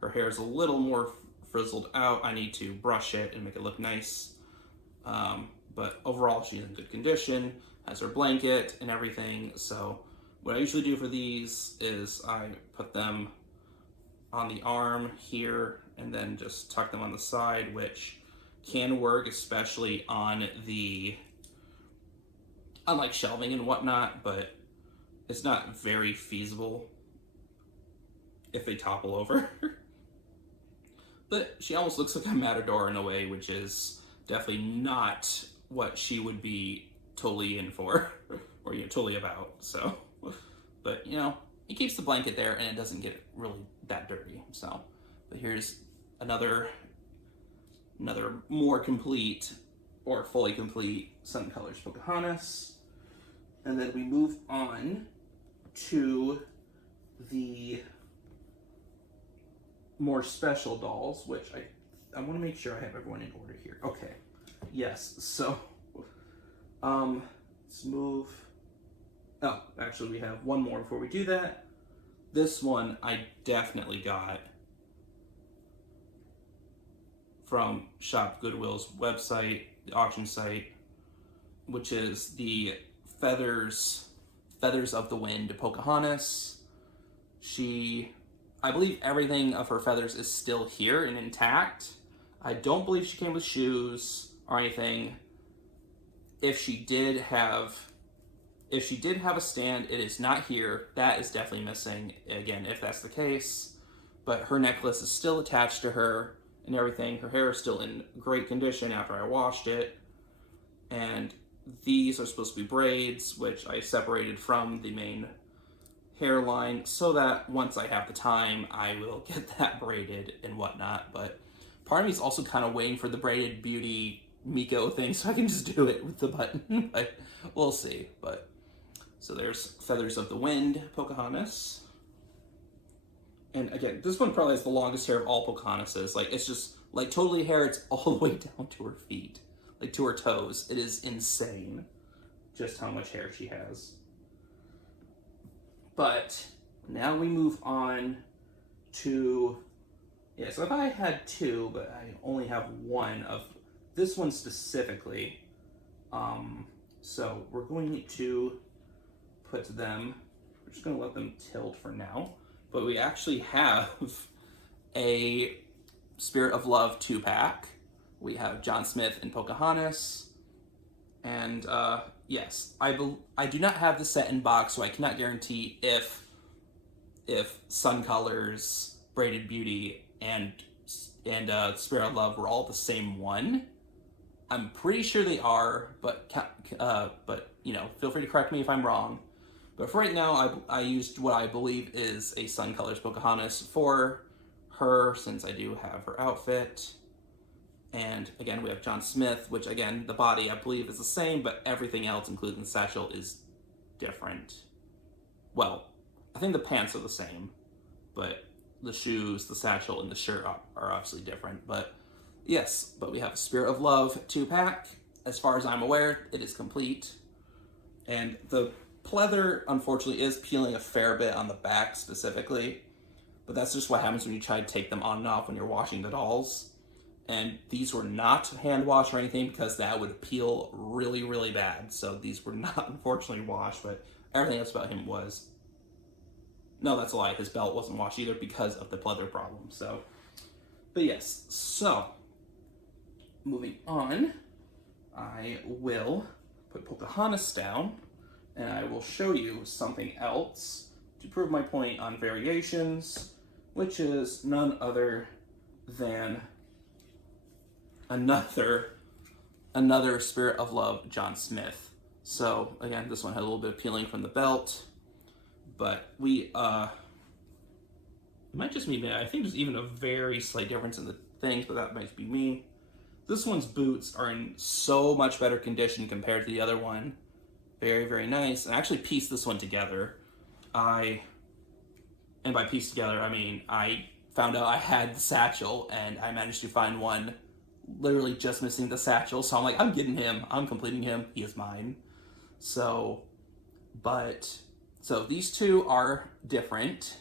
her hair is a little more frizzled out. I need to brush it and make it look nice. But overall, she's in good condition, has her blanket and everything. So what I usually do for these is I put them on the arm here and then just tuck them on the side, which can work, especially on like shelving and whatnot, but it's not very feasible if they topple over. But she almost looks like a matador in a way, which is definitely not what she would be totally in for, or totally about. So, but it keeps the blanket there and it doesn't get really that dirty. So, but here's another more complete or fully complete Sun Colors Pocahontas. And then we move on to the more special dolls, which I want to make sure I have everyone in order here. Okay, yes, so let's move. Oh, actually we have one more before we do that. This one I definitely got from Shop Goodwill's website, the auction site, which is the Feathers of the Wind Pocahontas. I believe everything of her feathers is still here and intact. I don't believe she came with shoes or anything. If she did have a stand, it is not here. That is definitely missing, again, if that's the case. But her necklace is still attached to her and everything. Her hair is still in great condition after I washed it. And these are supposed to be braids, which I separated from the main hairline so that once I have the time, I will get that braided and whatnot. But part of me is also kind of waiting for the braided beauty Miko thing so I can just do it with the button, but we'll see. But so there's Feathers of the Wind Pocahontas. And again, this one probably has the longest hair of all Pocahontases. Like, it's just like totally hair. It's all the way down to her feet, like to her toes. It is insane just how much hair she has. But now we move on to, so if I had two, but I only have one of this one specifically. So we're going to put them, we're just gonna let them tilt for now, but we actually have a Spirit of Love 2-pack. We have John Smith and Pocahontas, and yes, I do not have the set in box, so I cannot guarantee if Sun Colors, Braided Beauty, and Spirit of Love were all the same one. I'm pretty sure they are, but feel free to correct me if I'm wrong. But for right now, I used what I believe is a Sun Colors Pocahontas for her, since I do have her outfit. And again, we have John Smith, which again, the body I believe is the same, but everything else, including the satchel, is different. Well, I think the pants are the same, but the shoes, the satchel, and the shirt are obviously different. But yes, but we have a Spirit of Love 2-pack. As far as I'm aware, it is complete. And the pleather, unfortunately, is peeling a fair bit on the back specifically. But that's just what happens when you try to take them on and off when you're washing the dolls. And these were not hand washed or anything, because that would peel really, really bad. So these were not, unfortunately, washed, but everything else about him was. No, that's a lie. His belt wasn't washed either because of the pleather problem. So, but yes. So, moving on, I will put Pocahontas down, and I will show you something else to prove my point on variations, which is none other than another Spirit of Love John Smith. So again, this one had a little bit of peeling from the belt, but it might just be me. I think there's even a very slight difference in the things, but that might be me. This one's boots are in so much better condition compared to the other one. Very, very nice. And I actually pieced this one together. And by pieced together, I mean I found out I had the satchel, and I managed to find one literally just missing the satchel. So I'm like, I'm getting him. I'm completing him. He is mine. So, so these two are different.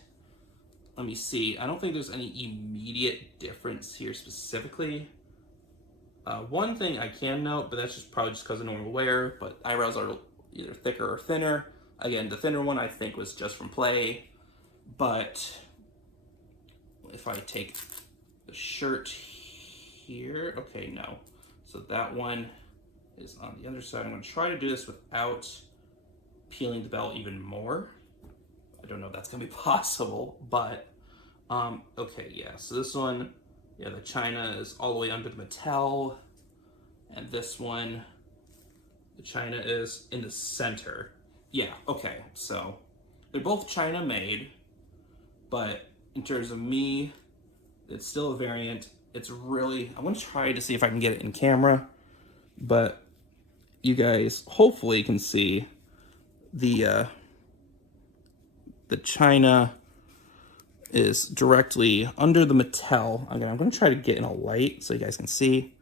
Let me see. I don't think there's any immediate difference here specifically. One thing I can note, but that's just probably just because of normal wear, but eyebrows are either thicker or thinner. Again, the thinner one I think was just from play, but if I take the shirt here, okay, no. So that one is on the other side. I'm going to try to do this without peeling the belt even more. I don't know if that's going to be possible, but okay, yeah. So this one, yeah, the China is all the way under the Mattel, and this one, the China is in the center. Yeah, okay, so they're both China made, but in terms of me, it's still a variant. It's really, I'm gonna try to see if I can get it in camera, but you guys hopefully can see the China is directly under the Mattel. Again, I'm gonna try to get in a light so you guys can see,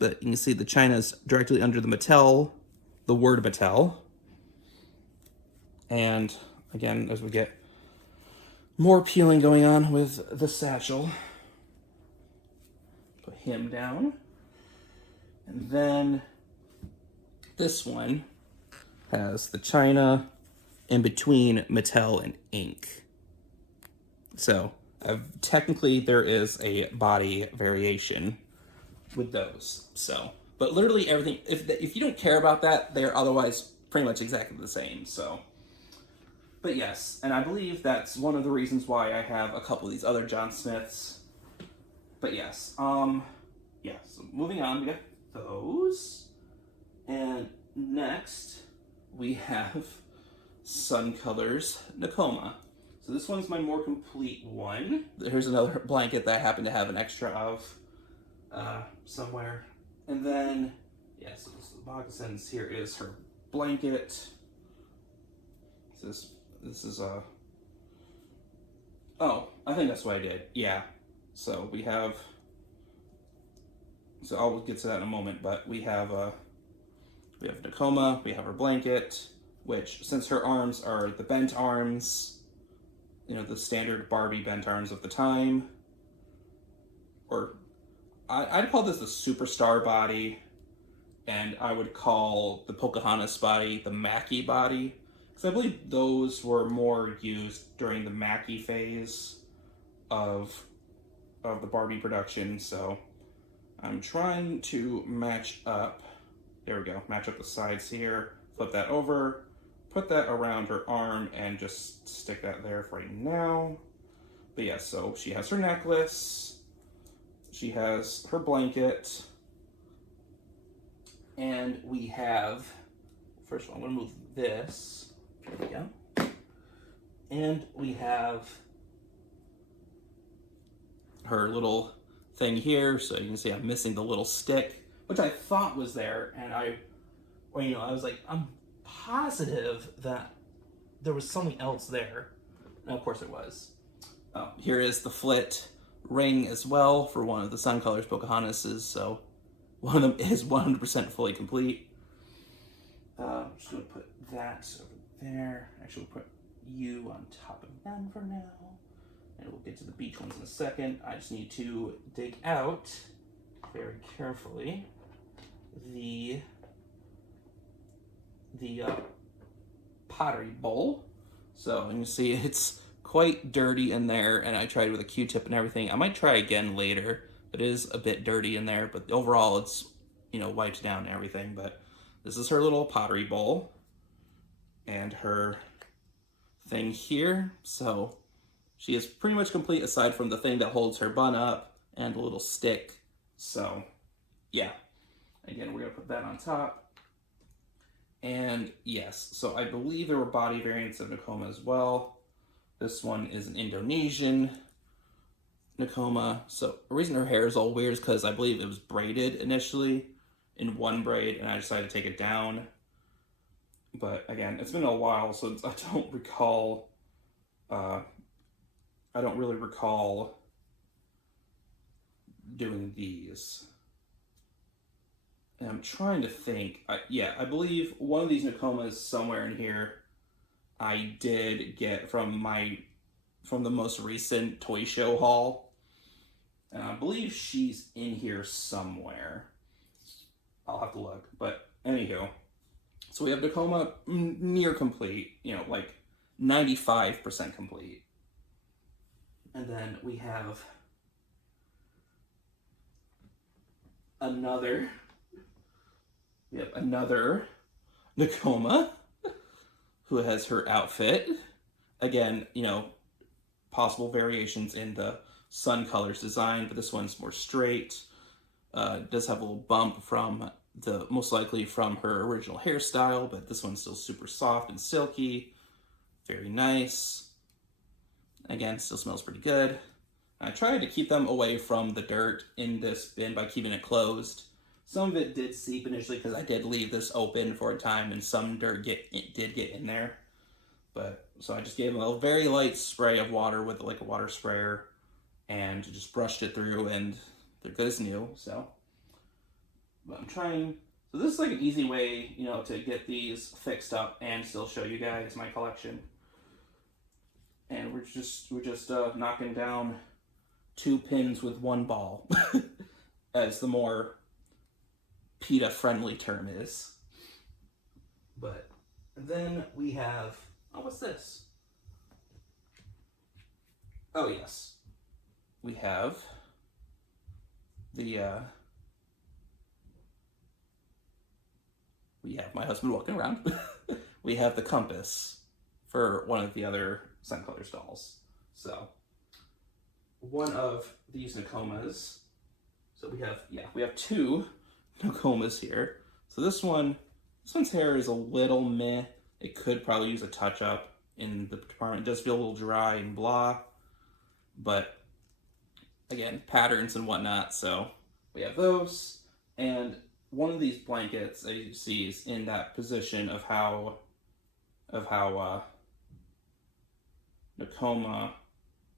but you can see the China is directly under the Mattel, the word Mattel. And again, as we get more peeling going on with the satchel, put him down. And then this one has the China in between Mattel and Ink. So technically there is a body variation with those. So, but literally everything, if you don't care about that, they're otherwise pretty much exactly the same. So, but yes, and I believe that's one of the reasons why I have a couple of these other John Smiths. But yes, yeah, so moving on, we got those. And next, we have Sun Colors Nakoma. So this one's my more complete one. Here's another blanket that I happen to have an extra of somewhere. And then, yeah, so this, the moccasins, here is her blanket. This is oh, I think that's what I did. Yeah. So we have, so I'll get to that in a moment, but we have Nakoma, we have her blanket, which since her arms are the bent arms, you know, the standard Barbie bent arms of the time, or I'd call this the superstar body, and I would call the Pocahontas body the Mackie body. I believe those were more used during the Mackie phase of the Barbie production, so I'm trying to match up, there we go, match up the sides here, flip that over, put that around her arm, and just stick that there for right now. But yeah, so she has her necklace, she has her blanket, and we have, first of all, I'm going to move this. There we go. And we have her little thing here, so you can see I'm missing the little stick, which I thought was there, and I was like, I'm positive that there was something else there. And of course it was. Here is the flit ring as well for one of the Sun Colors Pocahontases, so one of them is 100% fully complete. I'm just going to put that over there. Actually, we'll put you on top of them for now. And we'll get to the beach ones in a second. I just need to dig out very carefully the pottery bowl. So you can see it's quite dirty in there, and I tried with a Q-tip and everything. I might try again later. It is a bit dirty in there, but overall it's, you know, wiped down and everything. But this is her little pottery bowl and her thing here. So she is pretty much complete aside from the thing that holds her bun up and a little stick. So yeah, again, we're gonna put that on top. And yes, so I believe there were body variants of Nakoma as well. This one is an Indonesian Nakoma. So the reason her hair is all weird is because I believe it was braided initially in one braid, and I decided to take it down. But again, it's been a while, so I don't recall, I don't really recall doing these. And I'm trying to think. Yeah, I believe one of these Nokomas somewhere in here I did get from the most recent toy show haul. And I believe she's in here somewhere. I'll have to look. But anywho, so we have Nakoma near complete, like 95% complete. And then we have another Nakoma who has her outfit. Again, possible variations in the sun colors design, but this one's more straight. Does have a little bump from most likely from her original hairstyle, but this one's still super soft and silky. Very nice. Again, still smells pretty good. I tried to keep them away from the dirt in this bin by keeping it closed. Some of it did seep initially because I did leave this open for a time and some dirt did get in there. But so I just gave them a very light spray of water with like a water sprayer and just brushed it through, and they're good as new. So, but I'm trying. So this is like an easy way, to get these fixed up and still show you guys my collection. And we're just knocking down 2 pins with 1 ball, as the more PETA-friendly term is. But then we have, what's this? Oh yes, we have we have my husband walking around. We have the compass for one of the other Sun Colors dolls. So one of these Nokomas. So we have 2 Nokomas here. So this one's hair is a little meh. It could probably use a touch up in the department. It does feel a little dry and blah, but again, patterns and whatnot. So we have those, and one of these blankets, as you see, is in that position of how Nakoma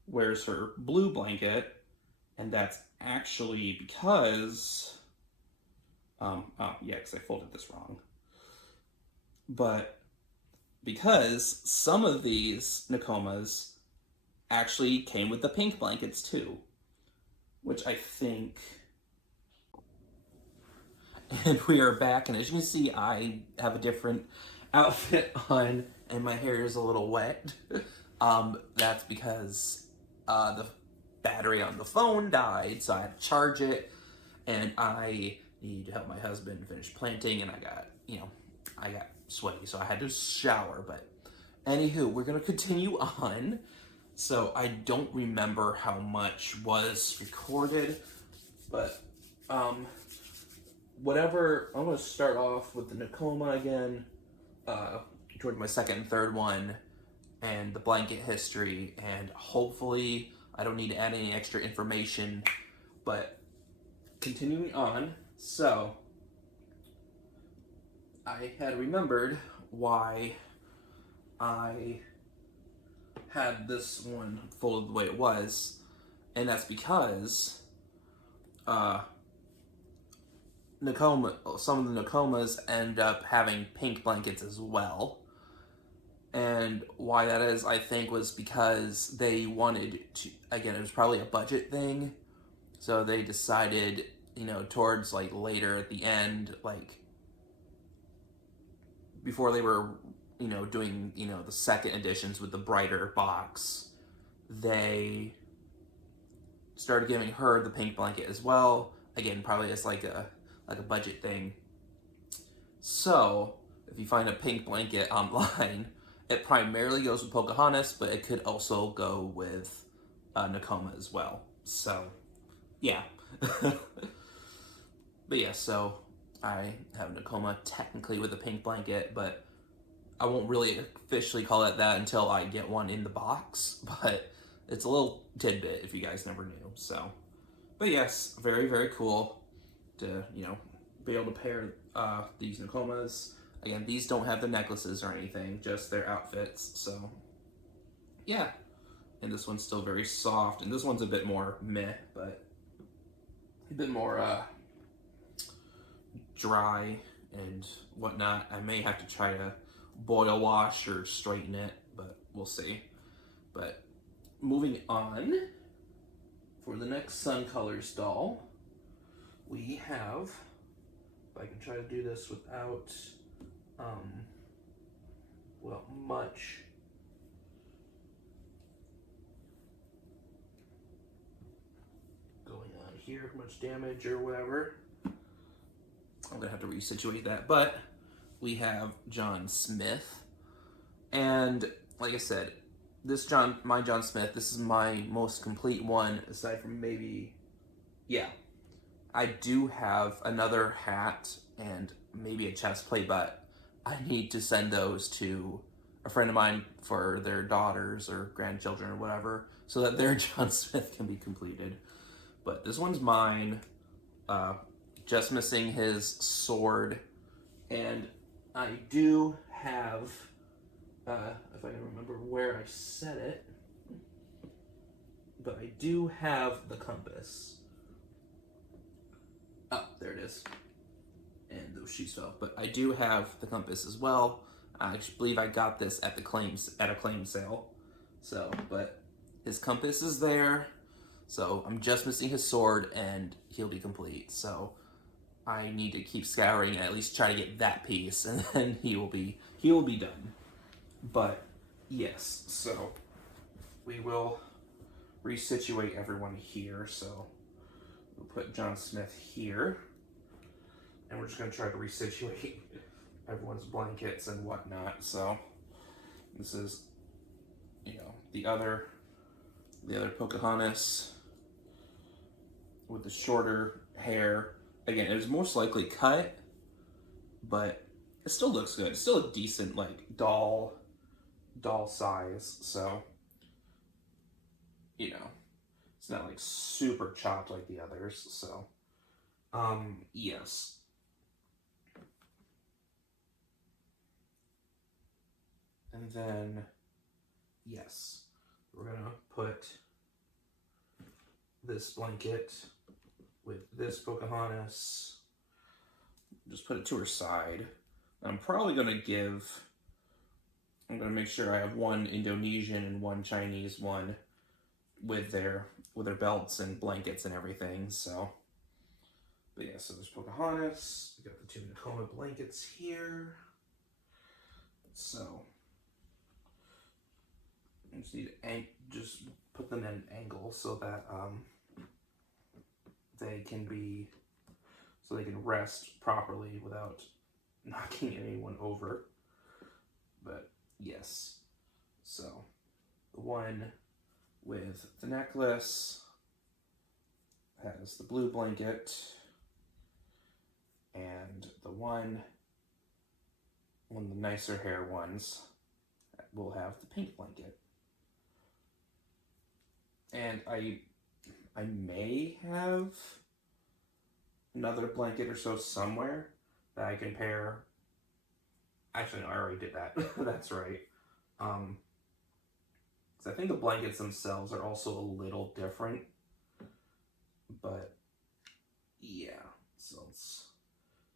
wears her blue blanket, and that's actually because, because I folded this wrong. But because some of these Nokomas actually came with the pink blankets too, which I think. And we are back, and as you can see, I have a different outfit on, and my hair is a little wet. That's because the battery on the phone died, so I had to charge it, and I need to help my husband finish planting, and I got sweaty, so I had to shower. But anywho, we're gonna continue on. So I don't remember how much was recorded, but whatever. I'm gonna start off with the Nakoma again, toward my second and third one, and the blanket history, and hopefully I don't need to add any extra information. But continuing on, so I had remembered why I had this one folded the way it was, and that's because some of the Nokomas end up having pink blankets as well. And why that is, I think, was because they wanted to, again, it was probably a budget thing, so they decided, towards like later at the end, like before they were doing the second editions with the brighter box, they started giving her the pink blanket as well, again probably as like a budget thing. So if you find a pink blanket online, it primarily goes with Pocahontas, but it could also go with Nakoma as well. So yeah. But yeah, so I have Nakoma technically with a pink blanket, but I won't really officially call it that until I get one in the box. But it's a little tidbit if you guys never knew. So, but yes, very, very cool to, be able to pair these Nokomas. Again, these don't have the necklaces or anything, just their outfits. So yeah, and this one's still very soft, and this one's a bit more meh, but a bit more dry and whatnot. I may have to try to boil wash or straighten it, but we'll see. But moving on, for the next Sun Colors doll, we have, if I can try to do this without, well, much going on here, much damage or whatever. I'm gonna have to resituate that, but we have John Smith, and like I said, my John Smith, this is my most complete one, aside from maybe, yeah, I do have another hat and maybe a chest plate, but I need to send those to a friend of mine for their daughters or grandchildren or whatever, so that their John Smith can be completed. But this one's mine, just missing his sword, and I do have, if I can remember where I set it, but I do have the compass. Oh, there it is. And those shoes fell. But I do have the compass as well. I believe I got this at a claim sale. So, but his compass is there. So I'm just missing his sword, and he'll be complete. So I need to keep scouring and at least try to get that piece, and then he will be done. But yes, so we will resituate everyone here. So we'll put John Smith here, and we're just going to try to resituate everyone's blankets and whatnot. So this is, you know, the other Pocahontas with the shorter hair. Again, it was most likely cut, but it still looks good. It's still a decent, like, doll size. So, you know, it's not like super chopped like the others. So, yes. And then, yes, we're gonna put this blanket with this Pocahontas, just put it to her side. I'm probably gonna make sure I have one Indonesian and one Chinese one with their belts and blankets and everything. So, but yeah, so there's Pocahontas. We got the two Nakoma blankets here. So I just need to just put them at an angle so that they can rest properly without knocking anyone over. But yes, so the one with the necklace has the blue blanket, and the one of the nicer hair ones will have the pink blanket. And I may have another blanket or so somewhere that I can pair. Actually, no, I already did that. That's right. Because I think the blankets themselves are also a little different. But yeah, so let's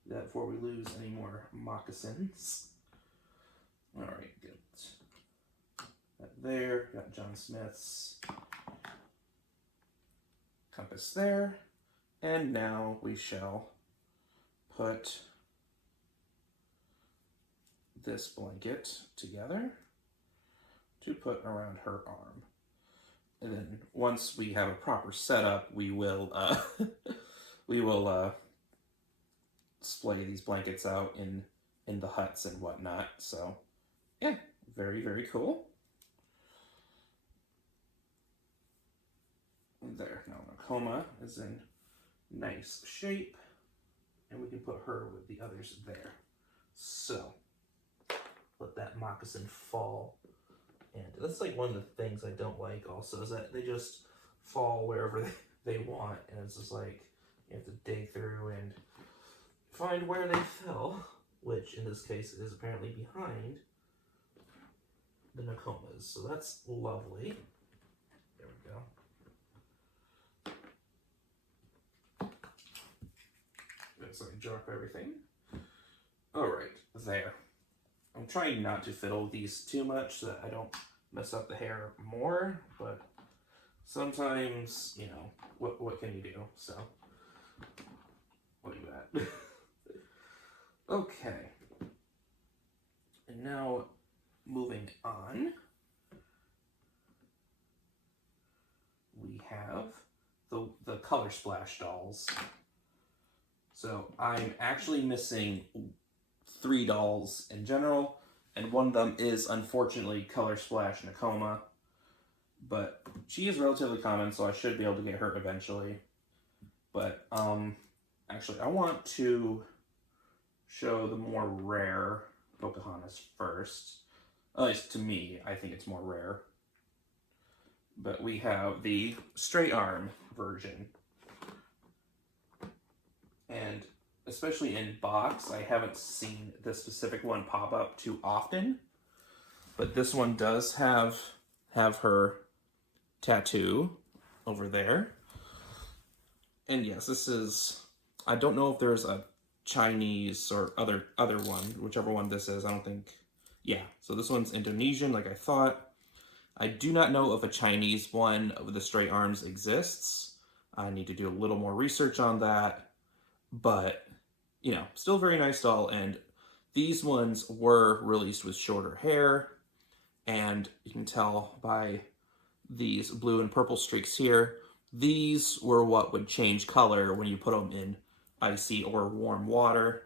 do that before we lose any more moccasins. All right, good. That there, got John Smith's compass there, and now we shall put this blanket together to put around her arm. And then once we have a proper setup, we will splay these blankets out in the huts and whatnot. So yeah, very, very cool. There, now Nakoma is in nice shape, and we can put her with the others there. So let that moccasin fall. And that's like one of the things I don't like also, is that they just fall wherever they want, and it's just like you have to dig through and find where they fell, which in this case is apparently behind the Nakomas. So that's lovely. There we go. as I drop everything. Alright, there. I'm trying not to fiddle with these too much so that I don't mess up the hair more, but sometimes, you know, what can you do? So, look at that. Okay. And now, moving on, we have the Color Splash dolls. So I'm actually missing 3 dolls in general, and one of them is unfortunately Color Splash Nakoma, but she is relatively common, so I should be able to get her eventually. But actually I want to show the more rare Pocahontas first. At least to me, I think it's more rare. But we have the straight arm version. And especially in box, I haven't seen this specific one pop up too often. But this one does have her tattoo over there. And yes, this is, I don't know if there's a Chinese or other one, whichever one this is, I don't think, yeah. So this one's Indonesian, like I thought. I do not know if a Chinese one of the straight arms exists. I need to do a little more research on that, but, you know, still very nice doll, and these ones were released with shorter hair, and you can tell by these blue and purple streaks here, these were what would change color when you put them in icy or warm water.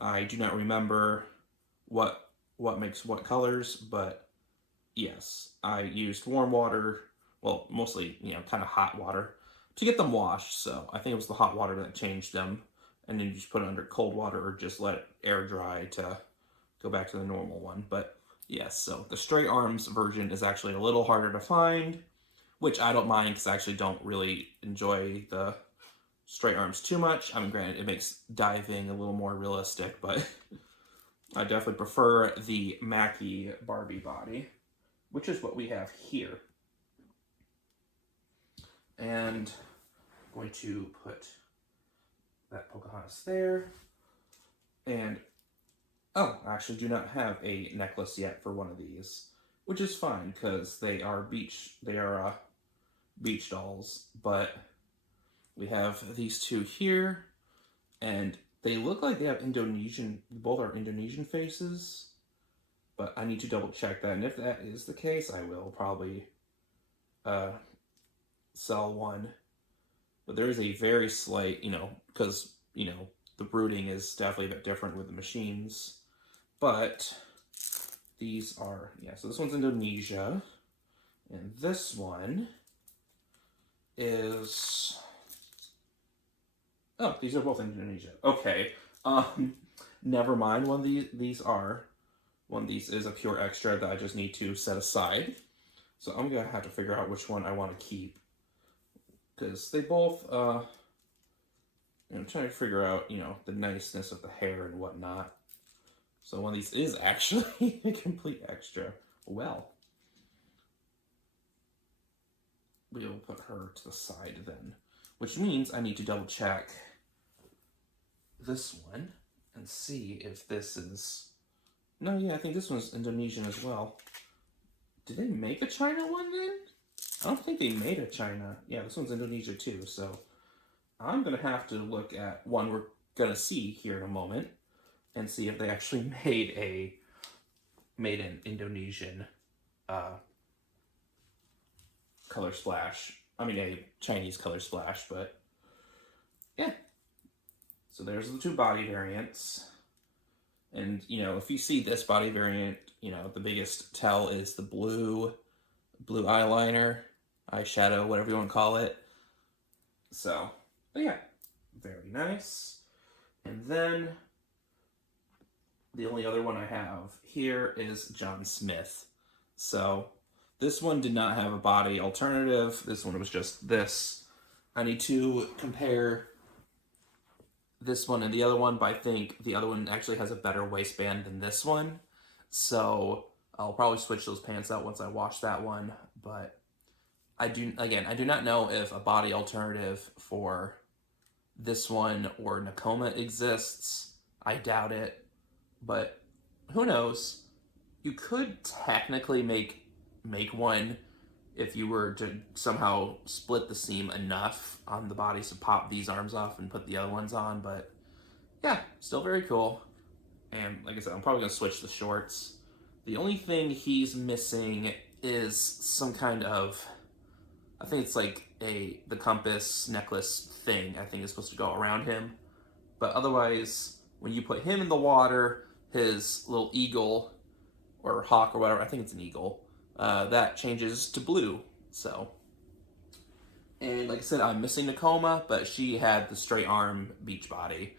I do not remember what makes what colors, but yes, I used warm water, well, mostly, you know, kind of hot water to get them washed. So I think it was the hot water that changed them, and then you just put it under cold water or just let it air dry to go back to the normal one. But yes, so the straight arms version is actually a little harder to find, which I don't mind because I actually don't really enjoy the straight arms too much. I mean, granted, it makes diving a little more realistic, but I definitely prefer the Mackie Barbie body, which is what we have here. And I'm going to put that Pocahontas there. And, oh, I actually do not have a necklace yet for one of these, which is fine because they are beach dolls, but we have these two here, and they look like they have Indonesian, both are Indonesian faces, but I need to double check that, and if that is the case, I will probably sell one. But there is a very slight, you know, because, you know, the brooding is definitely a bit different with the machines, but these are, yeah, so this one's Indonesia, and this one is, oh, these are both Indonesia. Okay, never mind. One of these is a pure extra that I just need to set aside. So I'm gonna have to figure out which one I want to keep, because they both, I'm trying to figure out, you know, the niceness of the hair and whatnot. So one of these is actually a complete extra. Well, we'll put her to the side then, which means I need to double check this one and see if this is, no, yeah, I think this one's Indonesian as well. Did they make a China one then? I don't think they made a China. Yeah, this one's Indonesia too, so I'm gonna have to look at one we're gonna see here in a moment and see if they actually made an Indonesian color splash. I mean, a Chinese color splash, but yeah. So there's the two body variants. And, you know, if you see this body variant, you know, the biggest tell is the blue eyeliner, eyeshadow, whatever you want to call it. So, but yeah, very nice. And then the only other one I have here is John Smith. So this one did not have a body alternative. This one was just this. I need to compare this one and the other one, but I think the other one actually has a better waistband than this one. So I'll probably switch those pants out once I wash that one. But I do not know if a body alternative for this one or Nakoma exists. I doubt it, but who knows? You could technically make one if you were to somehow split the seam enough on the body to pop these arms off and put the other ones on, but yeah, still very cool. And like I said, I'm probably gonna switch the shorts. The only thing he's missing is some kind of, I think it's like the compass necklace thing I think is supposed to go around him. But otherwise, when you put him in the water, his little eagle or hawk or whatever, I think it's an eagle, that changes to blue. So, and like I said, I'm missing Nakoma, but she had the straight arm beach body,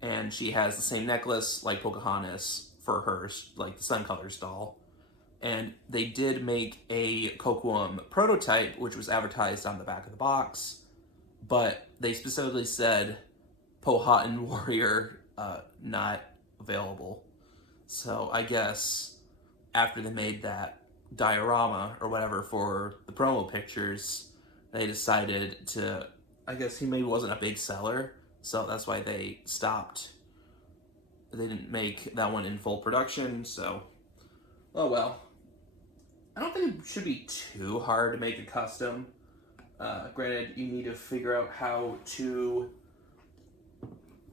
and she has the same necklace like Pocahontas for hers, like the Sun Colors doll. And they did make a Kocoum prototype, which was advertised on the back of the box, but they specifically said Powhatan Warrior not available. So I guess after they made that diorama or whatever for the promo pictures, they decided to, I guess he maybe wasn't a big seller, so that's why they stopped. They didn't make that one in full production, so oh well. I don't think it should be too hard to make a custom. Granted, you need to figure out how to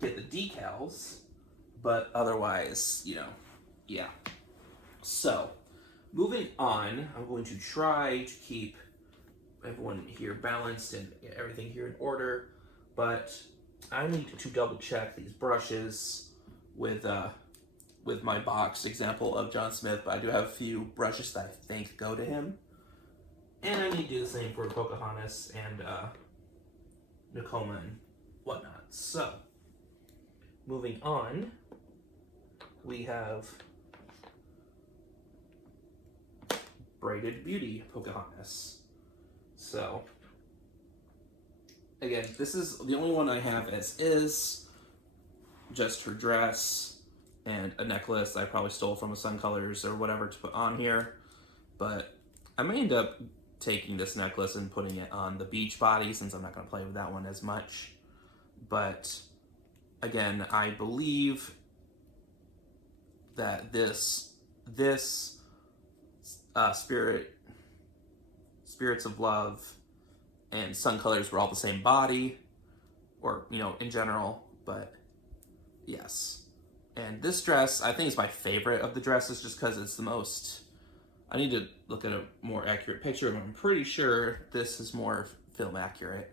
get the decals, but otherwise, yeah. So, moving on, I'm going to try to keep everyone here balanced and get everything here in order, but I need to double check these brushes with my boxed example of John Smith, but I do have a few brushes that I think go to him. And I need to do the same for Pocahontas and Nakoma and whatnot. So, moving on, we have Braided Beauty Pocahontas. So, again, this is the only one I have as is, just her dress and a necklace I probably stole from a Sun Colors or whatever to put on here. But I may end up taking this necklace and putting it on the beach body since I'm not going to play with that one as much. But again, I believe that this Spirits of Love and Sun Colors were all the same body, or in general, but yes. And this dress, I think, is my favorite of the dresses just because it's the most... I need to look at a more accurate picture, but I'm pretty sure this is more film accurate.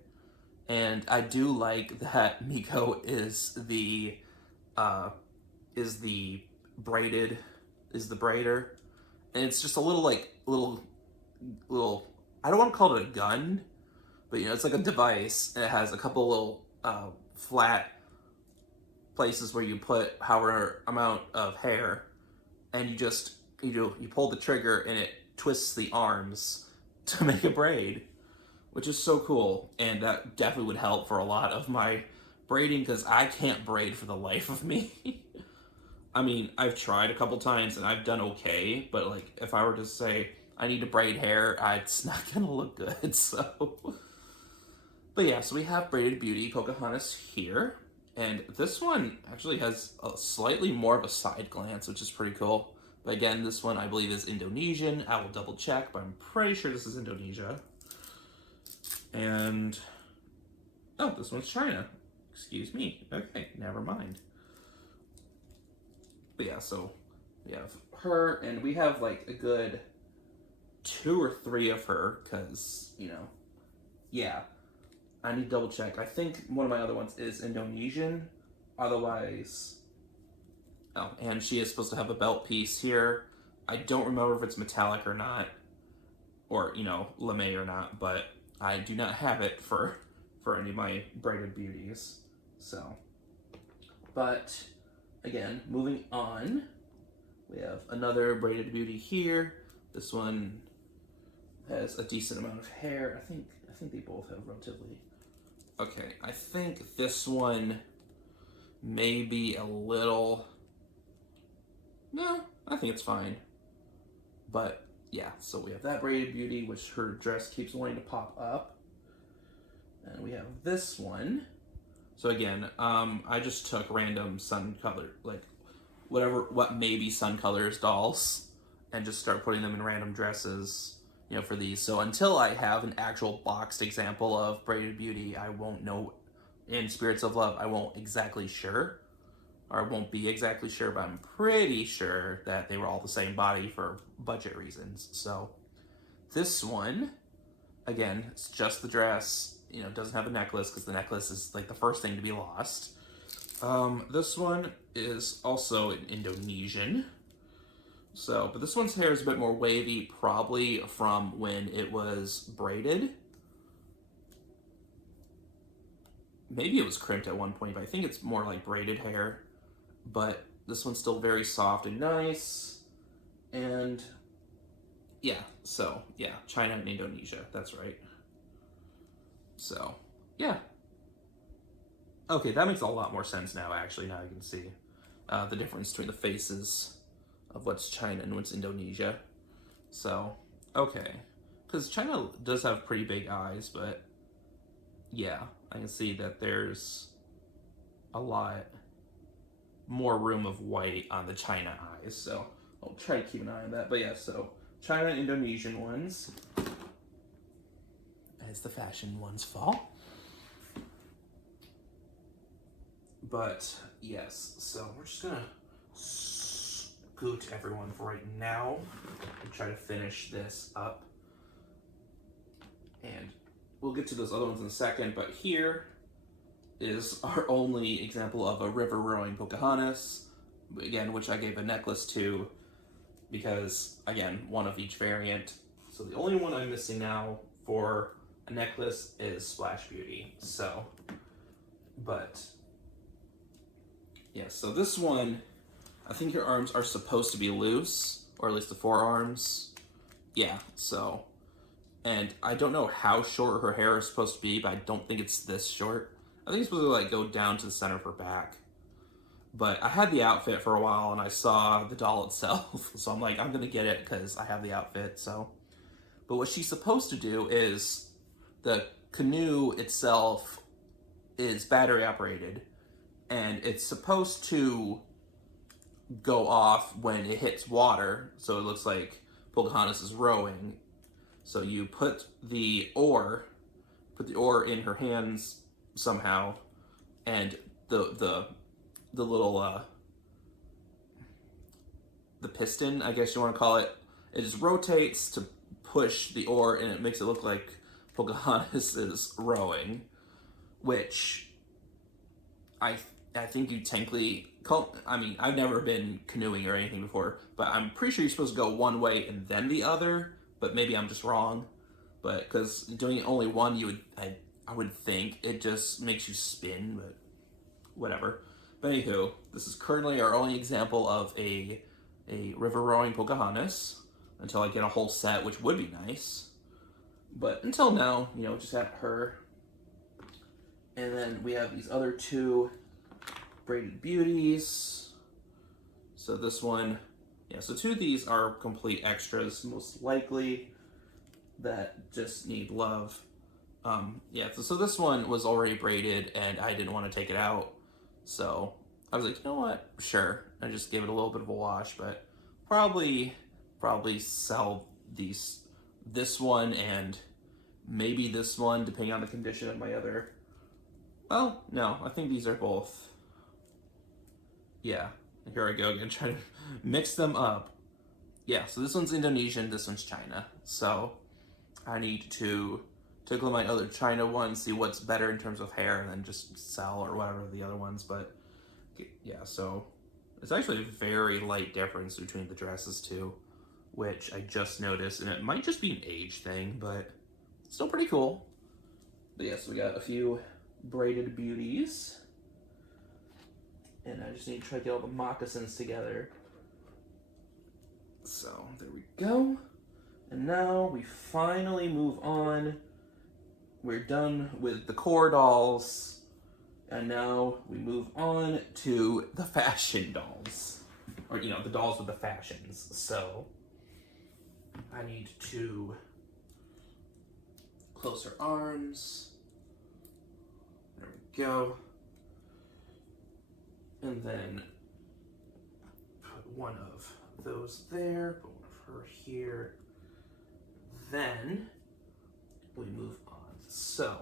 And I do like that Miko is the braider. And it's just a little, I don't want to call it a gun, but it's like a device, and it has a couple little flat places where you put however amount of hair, and you pull the trigger and it twists the arms to make a braid, which is so cool. And that definitely would help for a lot of my braiding because I can't braid for the life of me. I mean, I've tried a couple times and I've done okay, but if I were to say I need to braid hair, it's not gonna look good. So, but yeah, so we have Braided Beauty Pocahontas here. And this one actually has a slightly more of a side glance, which is pretty cool. But again, this one I believe is Indonesian. I will double check, but I'm pretty sure this is Indonesia. And, oh, this one's China. Excuse me. Okay, never mind. But yeah, so we have her, and we have a good 2 or 3 of her, because, yeah. I need to double check. I think one of my other ones is Indonesian. Otherwise, oh, and she is supposed to have a belt piece here. I don't remember if it's metallic or not, or, lame or not, but I do not have it for any of my braided beauties. So, but again, moving on, we have another braided beauty here. This one has a decent amount of hair. I think they both have relatively... Okay, I think this one may be a little... No, I think it's fine. But, yeah, so we have that braided beauty, which her dress keeps wanting to pop up. And we have this one, So again, I just took random sun color, like what may be sun colors dolls, and just start putting them in random dresses, for these. So until I have an actual boxed example of Braided Beauty, I won't know. In Spirits of Love, I won't exactly sure, or I won't be exactly sure, but I'm pretty sure that they were all the same body for budget reasons. So this one, again, it's just the dress. Doesn't have a necklace because the necklace is like the first thing to be lost. This one is also in Indonesian. So, but this one's hair is a bit more wavy, probably from when it was braided. Maybe it was crimped at one point, but I think it's more like braided hair. But this one's still very soft and nice. And yeah, so yeah, China and Indonesia, that's right. So, yeah. Okay, that makes a lot more sense now, actually, now I can see the difference between the faces of what's China and what's Indonesia. So, okay. Because China does have pretty big eyes, but yeah, I can see that there's a lot more room of white on the China eyes, so I'll try to keep an eye on that. But yeah, so China and Indonesian ones, as the fashion ones fall. But yes, so we're just gonna scoot everyone for right now and try to finish this up. And we'll get to those other ones in a second, but here is our only example of a river rowing Pocahontas, again, which I gave a necklace to because, again, one of each variant. So the only one I'm missing now for a necklace is Splash Beauty. So, but yeah, so this one, I think your arms are supposed to be loose, or at least the forearms. Yeah, so, and I don't know how short her hair is supposed to be, but I don't think it's this short. I think it's supposed to like go down to the center of her back. But I had the outfit for a while and I saw the doll itself. So I'm like, I'm gonna get it because I have the outfit, so. But what she's supposed to do is, the canoe itself is battery operated and it's supposed to go off when it hits water. So it looks like Pocahontas is rowing. So you put the oar in her hands somehow, and the little the piston, I guess you want to call it, it just rotates to push the oar, and it makes it look like Pocahontas is rowing, which I think you technically call. I mean, I've never been canoeing or anything before, but I'm pretty sure you're supposed to go one way and then the other. But maybe I'm just wrong. But because doing only one, I would think it just makes you spin, but whatever. But anywho, this is currently our only example of a river rowing Pocahontas until I get a whole set, which would be nice. But until now, just have her. And then we have these other two Braided Beauties. So this one, yeah, so two of these are complete extras, most likely, that just need love. Yeah, so this one was already braided and I didn't want to take it out. So I was like, you know what? Sure. I just gave it a little bit of a wash, but probably sell this one and maybe this one, depending on the condition of my other. Well, no, I think these are both. Yeah, here I go again, trying to mix them up. Yeah, so this one's Indonesian, this one's China. So I need to take a look at my other China ones, see what's better in terms of hair, and then just sell or whatever the other ones. But yeah, so it's actually a very light difference between the dresses too, which I just noticed, and it might just be an age thing, but still pretty cool. But yeah, so we got a few Braided Beauties, and I just need to try to get all the moccasins together. So there we go. And now we finally move on. We're done with the core dolls, and now we move on to the fashion dolls, or the dolls with the fashions. So I need to close her arms. There we go. And then put one of those there, put one of her here. Then we move on. So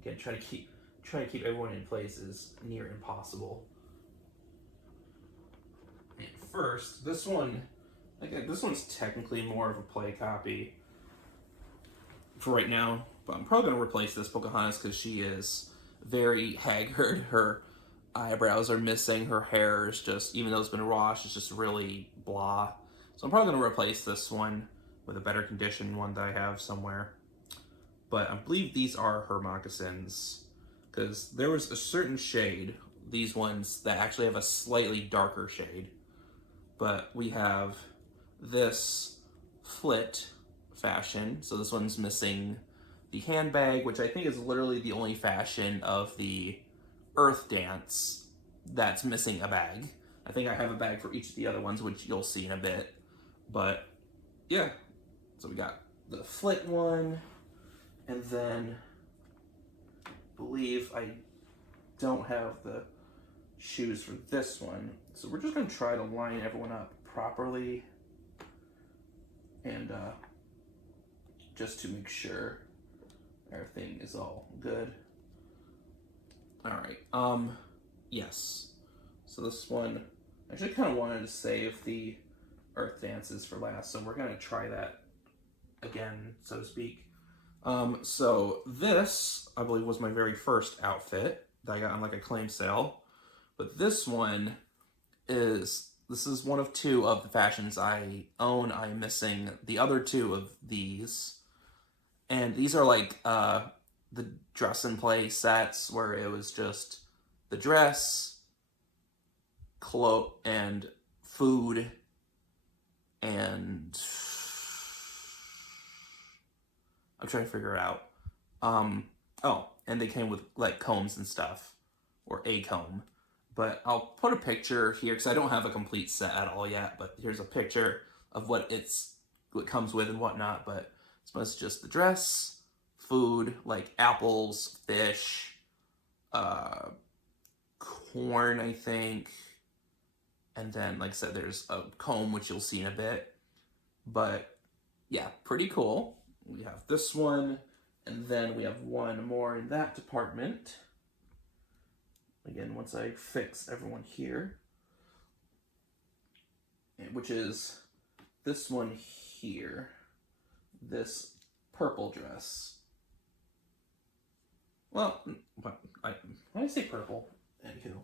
again, try to keep everyone in place is near impossible. And first, this one, again, this one's technically more of a play copy for right now, but I'm probably gonna replace this Pocahontas because she is very haggard. Her eyebrows are missing. Her hair is just, even though it's been washed, it's just really blah. So I'm probably gonna replace this one with a better condition one that I have somewhere. But I believe these are her moccasins because there was a certain shade, these ones that actually have a slightly darker shade. But we have this flit fashion. So this one's missing the handbag, which I think is literally the only fashion of the Earth Dance that's missing a bag. I think I have a bag for each of the other ones, which you'll see in a bit. But yeah, so we got the flit one, and then I believe I don't have the shoes for this one. So we're just gonna try to line everyone up properly and just to make sure everything is all good. All right, yes. So this one, I actually kind of wanted to save the Earth Dances for last, so we're gonna try that again, so to speak. So this, I believe, was my very first outfit that I got on like a claim sale. But this one this is one of two of the fashions I own. I'm missing the other two of these. And these are like the dress and play sets where it was just the dress, clothes, and food, and I'm trying to figure it out. Oh, and they came with like combs and stuff, or a comb. But I'll put a picture here because I don't have a complete set at all yet. But here's a picture of what comes with and whatnot. But it's mostly just the dress, food like apples, fish, corn, I think, and then like I said, there's a comb which you'll see in a bit. But yeah, pretty cool. We have this one, and then we have one more in that department. Again, once I fix everyone here, which is this one here, this purple dress. Well, why did I say purple? Anywho.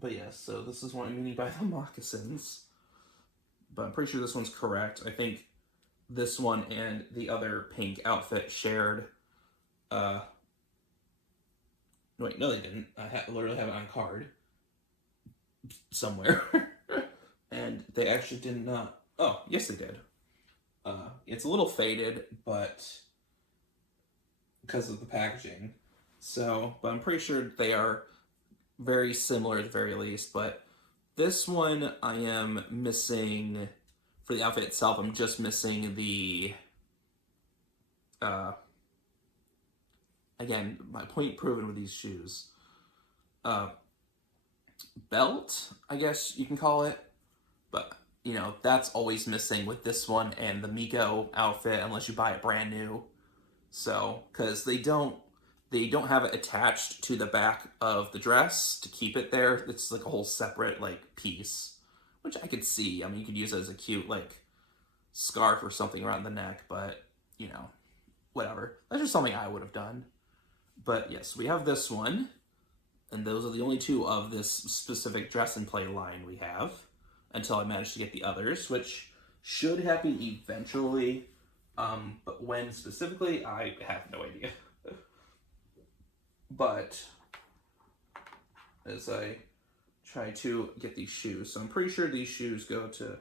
But yes, so this is what I'm meaning by the moccasins. But I'm pretty sure this one's correct. I think this one and the other pink outfit shared. Wait, no, they didn't. I literally have it on card somewhere, and they actually did not. Oh, yes, they did. It's a little faded, but because of the packaging. So, but I'm pretty sure they are very similar at the very least. But this one, I am missing for the outfit itself. I'm just missing the. Again, my point proven with these shoes. Belt, I guess you can call it. But, you know, that's always missing with this one and the Miko outfit unless you buy it brand new. So, because they don't have it attached to the back of the dress to keep it there. It's like a whole separate, like, piece. Which I could see. I mean, you could use it as a cute, like, scarf or something around the neck. But, you know, whatever. That's just something I would have done. But yes, we have this one, and those are the only two of this specific dress and play line we have, until I manage to get the others, which should happen eventually, but when specifically, I have no idea. But as I try to get these shoes, so I'm pretty sure these shoes go to,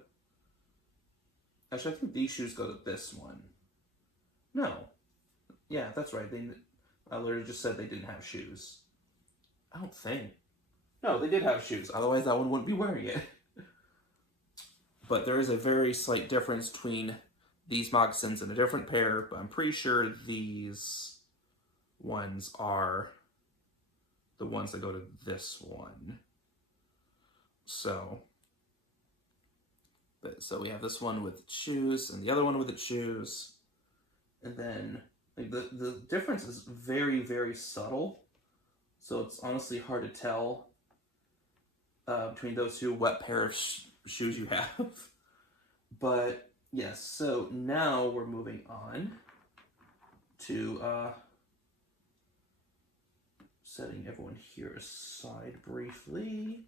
actually I think these shoes go to this one. No. Yeah, that's right, I literally just said they didn't have shoes. I don't think. No, they did have shoes. Otherwise, that one wouldn't be wearing it. But there is a very slight difference between these moccasins and a different pair. But I'm pretty sure these ones are the ones that go to this one. So we have this one with shoes and the other one with its shoes. And then like the difference is very, very subtle. So it's honestly hard to tell between those two what pair of shoes you have. But yes, so now we're moving on to setting everyone here aside briefly.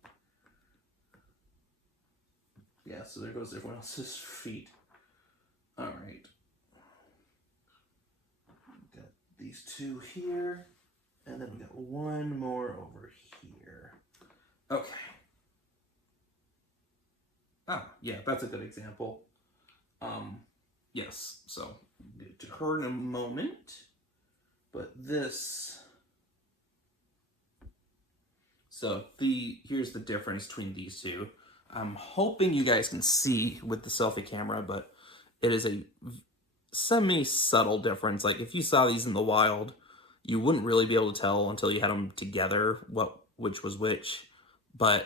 Yeah, so there goes everyone else's feet. All right. Got these two here, and then we got one more over here. Okay. Ah, yeah, that's a good example. Yes, so I'll get to her in a moment, but this. So here's the difference between these two. I'm hoping you guys can see with the selfie camera, but it is a semi-subtle difference. Like if you saw these in the wild, you wouldn't really be able to tell until you had them together which was which. But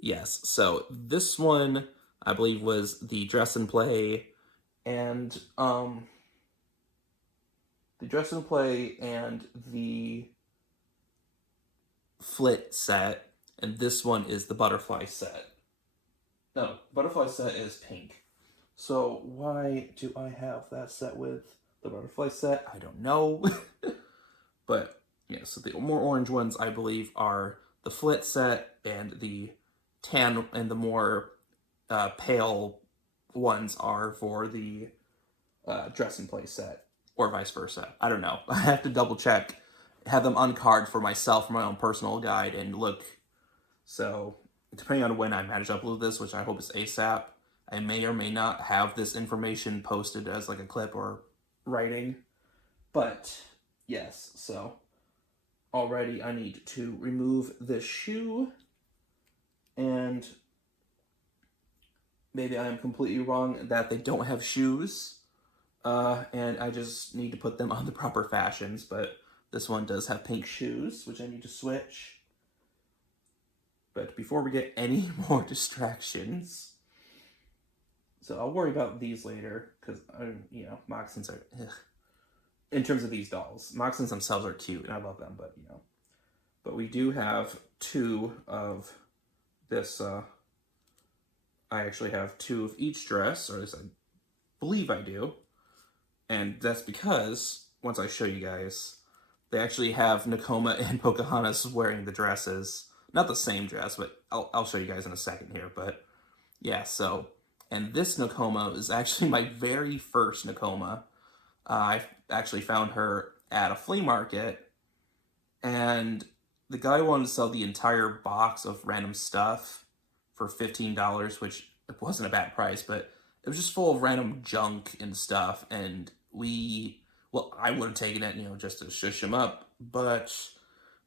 yes, so this one I believe was the dress and play and the flit set, and this one is the butterfly set. No, butterfly set is pink. So why do I have that set with the butterfly set? I don't know. But yeah, so the more orange ones I believe are the flit set, and the tan and the more pale ones are for the dress and play set, or vice versa. I don't know. I have to double check, have them uncard for myself for my own personal guide and look. So depending on when I manage to upload this, which I hope is ASAP, I may or may not have this information posted as like a clip or writing. But yes, so already I need to remove this shoe, and maybe I am completely wrong that they don't have shoes, and I just need to put them on the proper fashions, but this one does have pink shoes, which I need to switch. But before we get any more distractions, so I'll worry about these later, because, moccasins are, in terms of these dolls. Moccasins themselves are cute, and I love them, but, But we do have two of this, I actually have two of each dress, or at least I believe I do. And that's because, once I show you guys, they actually have Nakoma and Pocahontas wearing the dresses. Not the same dress, but I'll show you guys in a second here. But yeah, so, and this Nakoma is actually my very first Nakoma. I actually found her at a flea market, and the guy wanted to sell the entire box of random stuff for $15, which wasn't a bad price, but it was just full of random junk and stuff, and I would have taken it, just to shush him up, but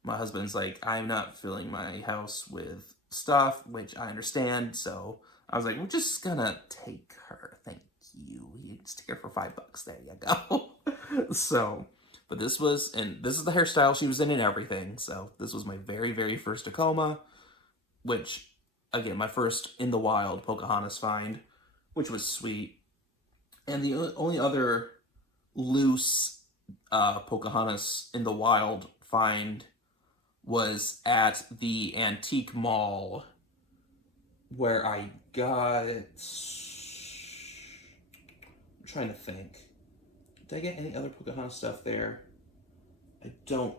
my husband's like, I'm not filling my house with stuff, which I understand, so I was like, we're just gonna take her, thank you. You just take her for $5, there you go. So, but this is the hairstyle she was in and everything, so this was my very, very first Tacoma, which, again, my first in the wild Pocahontas find, which was sweet. And the only other loose Pocahontas in the wild find was at the antique mall, where I got it. I'm trying to think. Did I get any other Pocahontas stuff there? I don't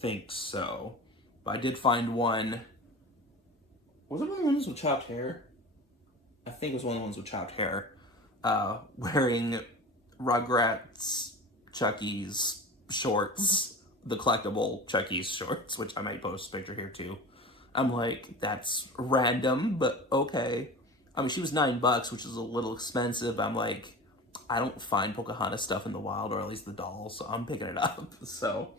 think so. But I did find one. Was it one of the ones with chopped hair? I think it was one of the ones with chopped hair. Wearing Rugrats Chucky's shorts. The collectible Chucky's shorts, which I might post a picture here too. I'm like, that's random, but okay. I mean, she was $9, which is a little expensive. I'm like, I don't find Pocahontas stuff in the wild, or at least the doll, so I'm picking it up. So,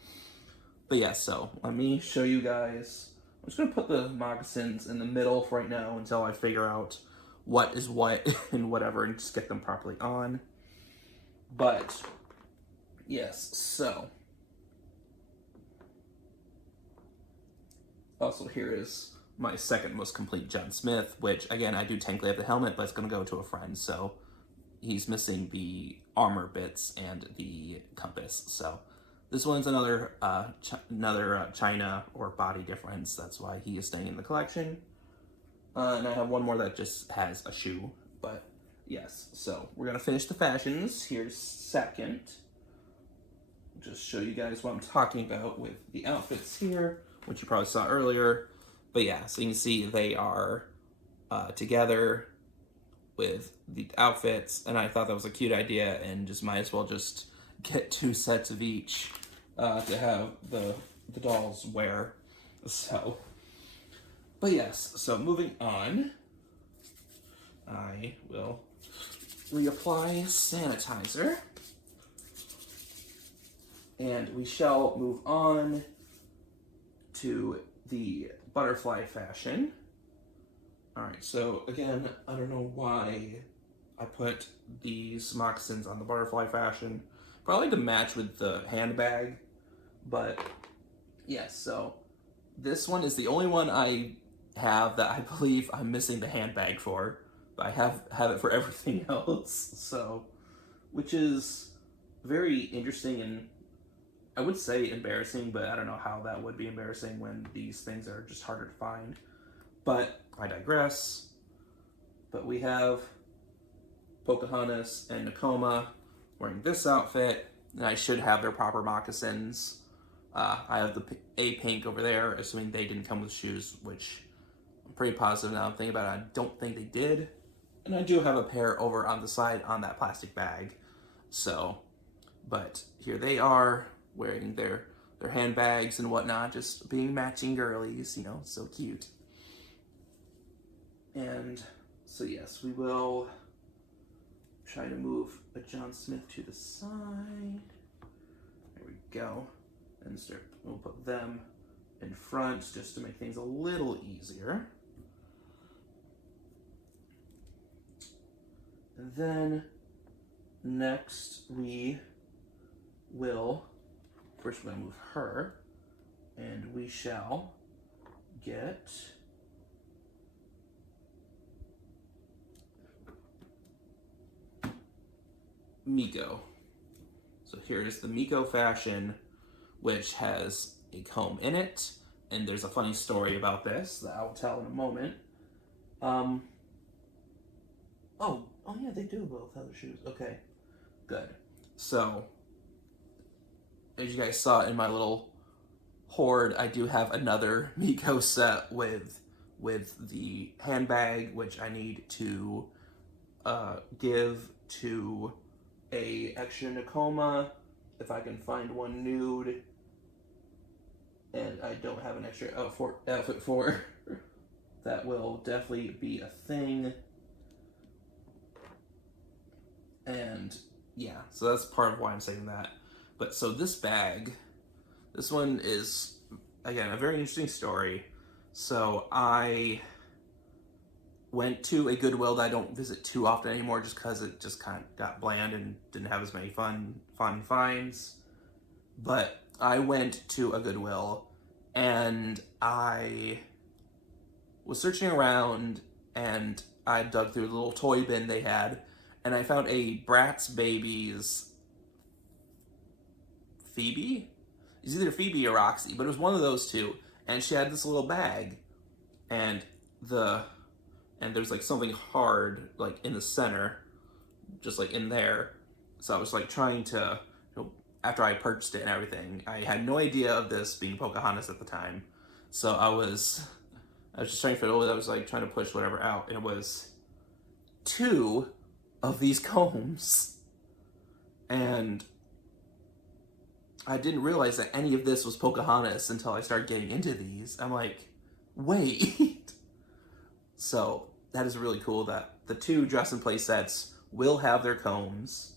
but yeah, so let me show you guys. I'm just gonna put the moccasins in the middle for right now until I figure out what is what and whatever, and just get them properly on. But yes, so Also, here is my second most complete John Smith, which, again, I do technically have the helmet, but it's going to go to a friend, so he's missing the armor bits and the compass. So this one's another China or body difference. That's why he is staying in the collection. And I have one more that just has a shoe. But yes, so we're gonna finish the fashions. Here's second. Just show you guys what I'm talking about with the outfits here, which you probably saw earlier. But yeah, so you can see they are together with the outfits, and I thought that was a cute idea, and just might as well just get 2 sets of each to have the dolls wear. So, but yes, so moving on, I will reapply sanitizer, and we shall move on to the butterfly fashion. Alright, so again, I don't know why I put these moccasins on the butterfly fashion. Probably to match with the handbag, but yes, so this one is the only one I have that I believe I'm missing the handbag for, but I have it for everything else, so, which is very interesting and I would say embarrassing, but I don't know how that would be embarrassing when these things are just harder to find. But I digress. But we have Pocahontas and Nakoma wearing this outfit, and I should have their proper moccasins. I have the pink over there, assuming they didn't come with shoes, which I'm pretty positive now I'm thinking about it. I don't think they did. And I do have a pair over on the side on that plastic bag. So, but here they are wearing their handbags and whatnot, just being matching girlies, you know, so cute. And so yes, we will try to move a John Smith to the side. There we go. And we'll put them in front just to make things a little easier. And then next we will, first we're going to move her, and we shall get Miko. So here's the Miko fashion, which has a comb in it, and there's a funny story about this that I'll tell in a moment. Oh yeah, they do both have their shoes. Okay, good. So, as you guys saw in my little hoard, I do have another Miko set with the handbag, which I need to give to a extra Nakoma if I can find one nude, and I don't have an extra outfit for that will definitely be a thing. And yeah, so that's part of why I'm saying that. But so this bag, this one is, again, a very interesting story. So I went to a Goodwill that I don't visit too often anymore just because it just kind of got bland and didn't have as many fun finds. But I went to a Goodwill and I was searching around and I dug through the little toy bin they had and I found a Bratz Babies Phoebe? It's either Phoebe or Roxy, but it was one of those two. And she had this little bag and there's like something hard like in the center, just like in there. So I was like trying to, after I purchased it and everything, I had no idea of this being Pocahontas at the time. So I was just trying to fit it. I was like trying to push whatever out, and it was 2 of these combs. And I didn't realize that any of this was Pocahontas until I started getting into these. I'm like, wait. So that is really cool that the 2 dress and play sets will have their combs.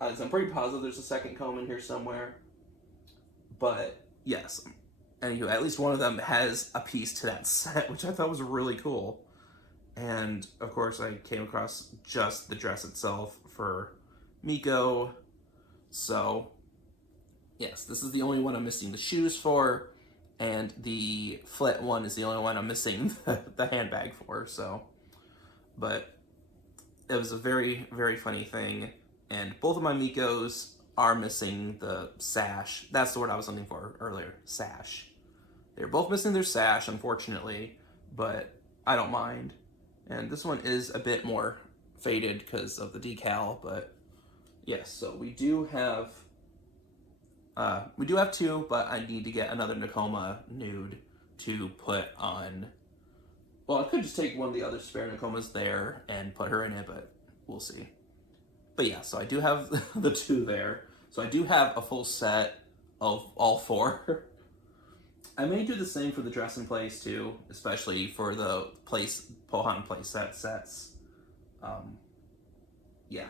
So I'm pretty positive there's a second comb in here somewhere. But yes, anyway, at least one of them has a piece to that set, which I thought was really cool. And of course I came across just the dress itself for Miko. So yes, this is the only one I'm missing the shoes for. and the Flit one is the only one I'm missing the handbag for, so. But it was a very, very funny thing, and both of my Mikos are missing the sash. That's the word I was looking for earlier, sash. They're both missing their sash, unfortunately, but I don't mind. And this one is a bit more faded because of the decal, but yes, so we do have two, but I need to get another Nakoma nude to put on. Well, I could just take one of the other spare Nakomas there and put her in it, but we'll see. But yeah, so I do have the two there. So I do have a full set of all four. I may do the same for the dress in place too, especially for the Pohan playset sets. Yeah.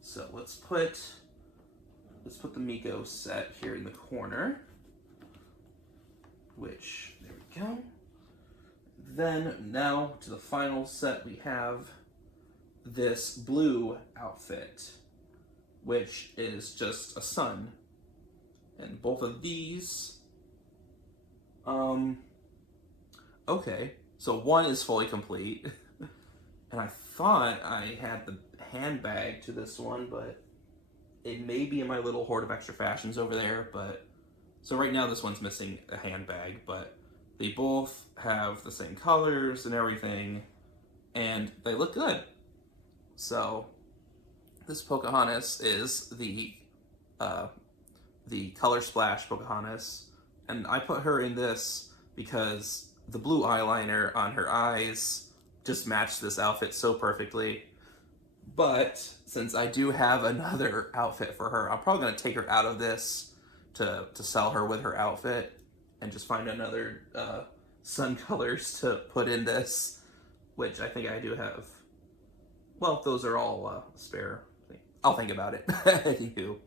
So let's put the Miko set here in the corner. Which, there we go. Then now to the final set, we have this blue outfit, which is just a sun. And both of these, okay, so one is fully complete. And I thought I had the handbag to this one, but it may be in my little hoard of extra fashions over there, but so right now this one's missing a handbag, but they both have the same colors and everything, and they look good. So this Pocahontas is the Color Splash Pocahontas, and I put her in this because the blue eyeliner on her eyes just matched this outfit so perfectly. But since I do have another outfit for her, I'm probably going to take her out of this to sell her with her outfit and just find another sun colors to put in this, which I think I do have. Well, those are all spare. I'll think about it. Anywho.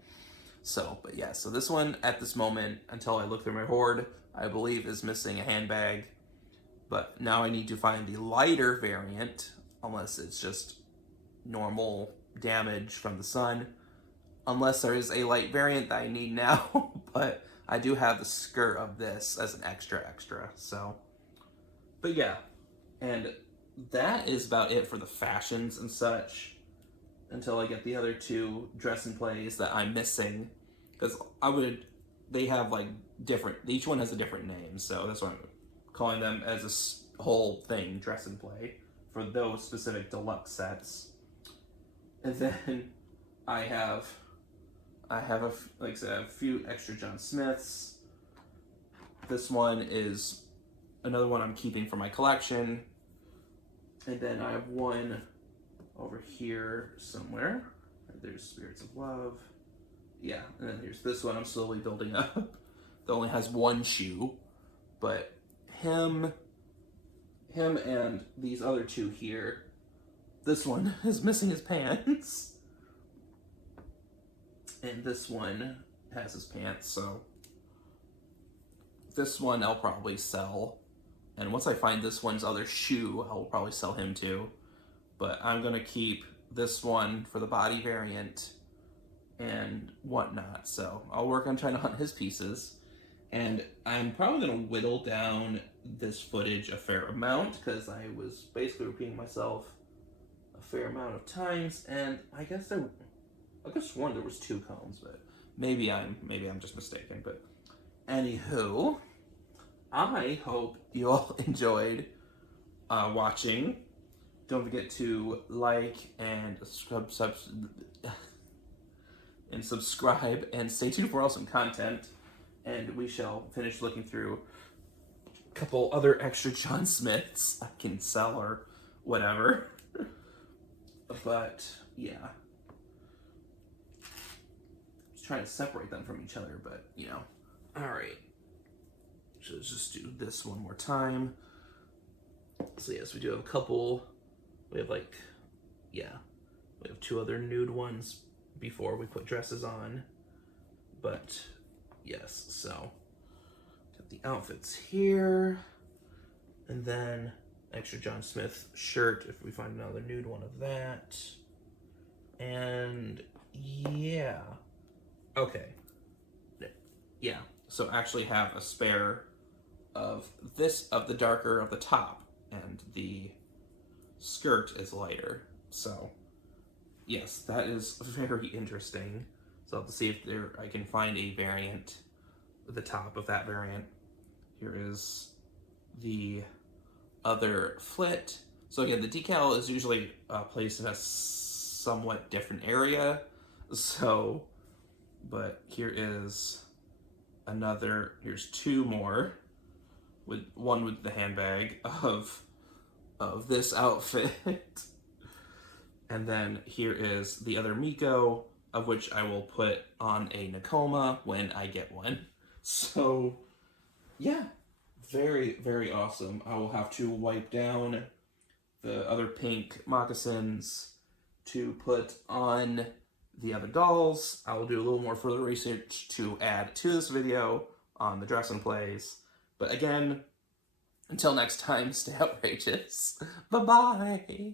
So, but yeah, so this one at this moment, until I look through my hoard, I believe is missing a handbag. But now I need to find the lighter variant, unless it's just normal damage from the sun. Unless there is a light variant that I need now, but I do have the skirt of this as an extra, so. But yeah, and that is about it for the fashions and such, until I get the other two dress and plays that I'm missing, because they have like different, each one has a different name, so that's why I'm calling them as a whole thing, dress and play, for those specific deluxe sets. And then I have like I said, a few extra John Smiths. This one is another one I'm keeping for my collection. And then I have one over here somewhere. There's Spirits of Love. Yeah, and then here's this one I'm slowly building up. That only has one shoe. But him and these other two here, this one is missing his pants. And this one has his pants, so this one I'll probably sell. And once I find this one's other shoe, I'll probably sell him too. But I'm gonna keep this one for the body variant and whatnot. So I'll work on trying to hunt his pieces. And I'm probably gonna whittle down this footage a fair amount, because I was basically repeating myself a fair amount of times, and I guess I could have sworn there was two cones, but maybe I'm just mistaken. But anywho, I hope you all enjoyed watching. Don't forget to like and subscribe, and stay tuned for awesome content. And we shall finish looking through a couple other extra John Smiths I can sell or whatever. But yeah. Trying to separate them from each other, but you know. Alright. So let's just do this one more time. So yes, we do have a couple. We have we have two other nude ones before we put dresses on. But yes, so got the outfits here. And then extra John Smith shirt if we find another nude one of that. And yeah. Okay. Yeah, so I actually have a spare of the darker of the top, and the skirt is lighter. So yes, that is very interesting. So I'll have to see if I can find a variant, the top of that variant. Here is the other flit. So again, the decal is usually placed in a somewhat different area. So, but here is another, here's two more, with one with the handbag of this outfit. And then here is the other Miko, of which I will put on a Nakoma when I get one. So, yeah, very, very awesome. I will have to wipe down the other pink moccasins to put on the other dolls. I will do a little more further research to add to this video on the dress and plays. But again, until next time, stay outrageous. Bye-bye.